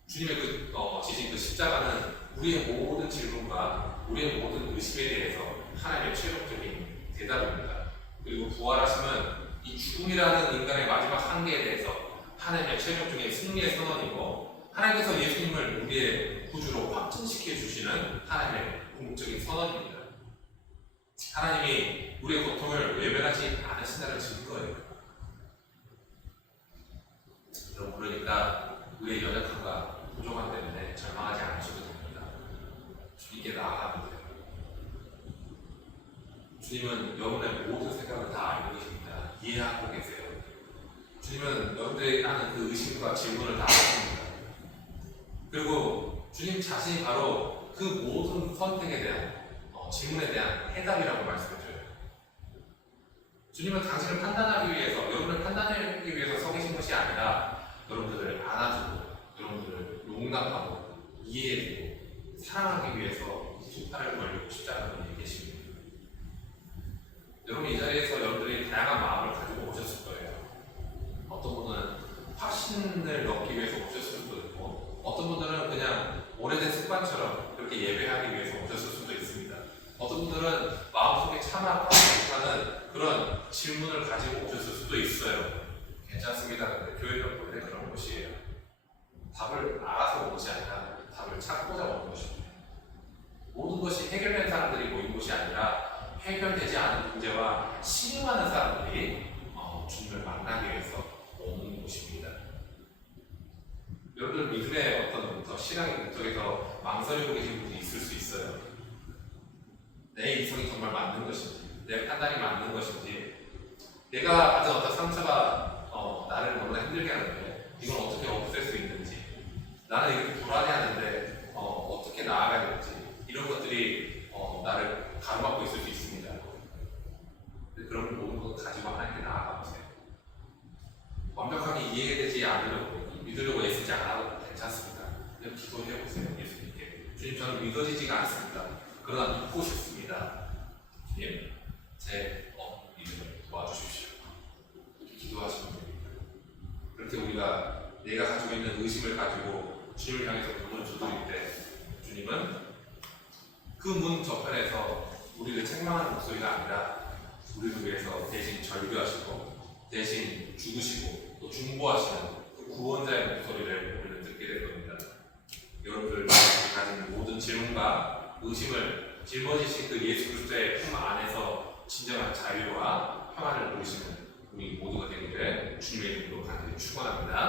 주님의 지신 그 십자가는 우리의 모든 질문과 우리의 모든 의심에 대해서 하나님의 최종적인 대답입니다. 그리고 부활하심은 이 죽음이라는 인간의 마지막 한계에 대해서 하나님의 최종적인 승리의 선언이고 하나님께서 예수님을 우리의 구주로 확증시켜 주시는 하나님의 궁극적인 선언입니다. 하나님이 우리의 고통을 외면하지 않으신다는 증거예요. 여러분, 그러니까 우리의 연약함과 부족함 때문에 절망하지 않으셔도 됩니다. 주님께 나아가면 돼요. 주님은 여러분의 모든 생각을 다 알고 계십니다. 이해하고 계세요. 주님은 여러분들이 하는 그 의심과 질문을 다 아십니다. 그리고 주님 자신이 바로 그 모든 선택에 대한 질문에 대한 해답이라고 말씀해줘요. 주님은 당신을 판단하기 위해서, 여러분을 판단하기 위해서 서 계신 것이 아니라 여러분들을 안아주고 여러분들을 용납하고 이해해주고 사랑하기 위해서 두 팔을 벌리고 십자가를 분이 계십니다. 여러분, 이 자리에서 여러분들이 다양한 마음을 가지고 오셨을 거예요. 어떤 분은 확신을 얻기 위해서 오셨을 수도 있고 어떤 분들은 그냥 오래된 습관처럼 그렇게 예배하기 위해서 오셨을 수도 있습니다. 어떤 분들은 마음속에 참아 못하는 그런 질문을 가지고 오셨을 수도 있어요. 괜찮습니다. 근데 교회는 원래 그런 곳이에요. 답을 알아서 온 것이 아니라 답을 찾고자 온 것입니다. 모든 것이 해결된 사람들이 모인 곳이 아니라 해결되지 않은 문제와 신음하는 사람들이 주님을 만나기 위해서 오는 곳입니다. 여러분들 믿음의 어떤 신앙의 문턱에서 망설이고 계신 분이 있을 수 있어요. 내 인성이 정말 맞는 것인지, 내 판단이 맞는 것인지, 내가 받은 어떤 상처가 나를 너무나 힘들게 하는데 이건 어떻게 없앨 수 있는지, 나는 이렇게 불안해하는데 어떻게 나아가야 될지, 이런 것들이 나를 가로막고 있을 수 있습니다. 그런 모든 것을 가지고 하나님께 나아가보세요. 완벽하게 이해되지 않으려고 믿으려고 애쓰지 않아도 괜찮습니다. 그냥 기도해보세요. 예수님께. 주님, 저는 믿어지지가 않습니다. 그러나 믿고 싶습니다. 주님, 제 믿음을 도와주십시오. 기도하시면 됩니다. 그렇게 우리가 내가 가지고 있는 의심을 가지고 주님을 향해서 문을 두드릴 때 주님은 그 문 저편에서 우리를 책망하는 목소리가 아니라 우리를 위해서 대신 절규하시고 대신 죽으시고 또 중보하시는 그 구원자의 목소리를 우리는 듣게 될 겁니다. 여러분들 가진 모든 질문과 의심을 짊어지신 그 예수 그리스도의 품 안에서 진정한 자유와 평안을 누리시는 우리 모두가 되기를 주님의 이름으로 간절히 축원합니다.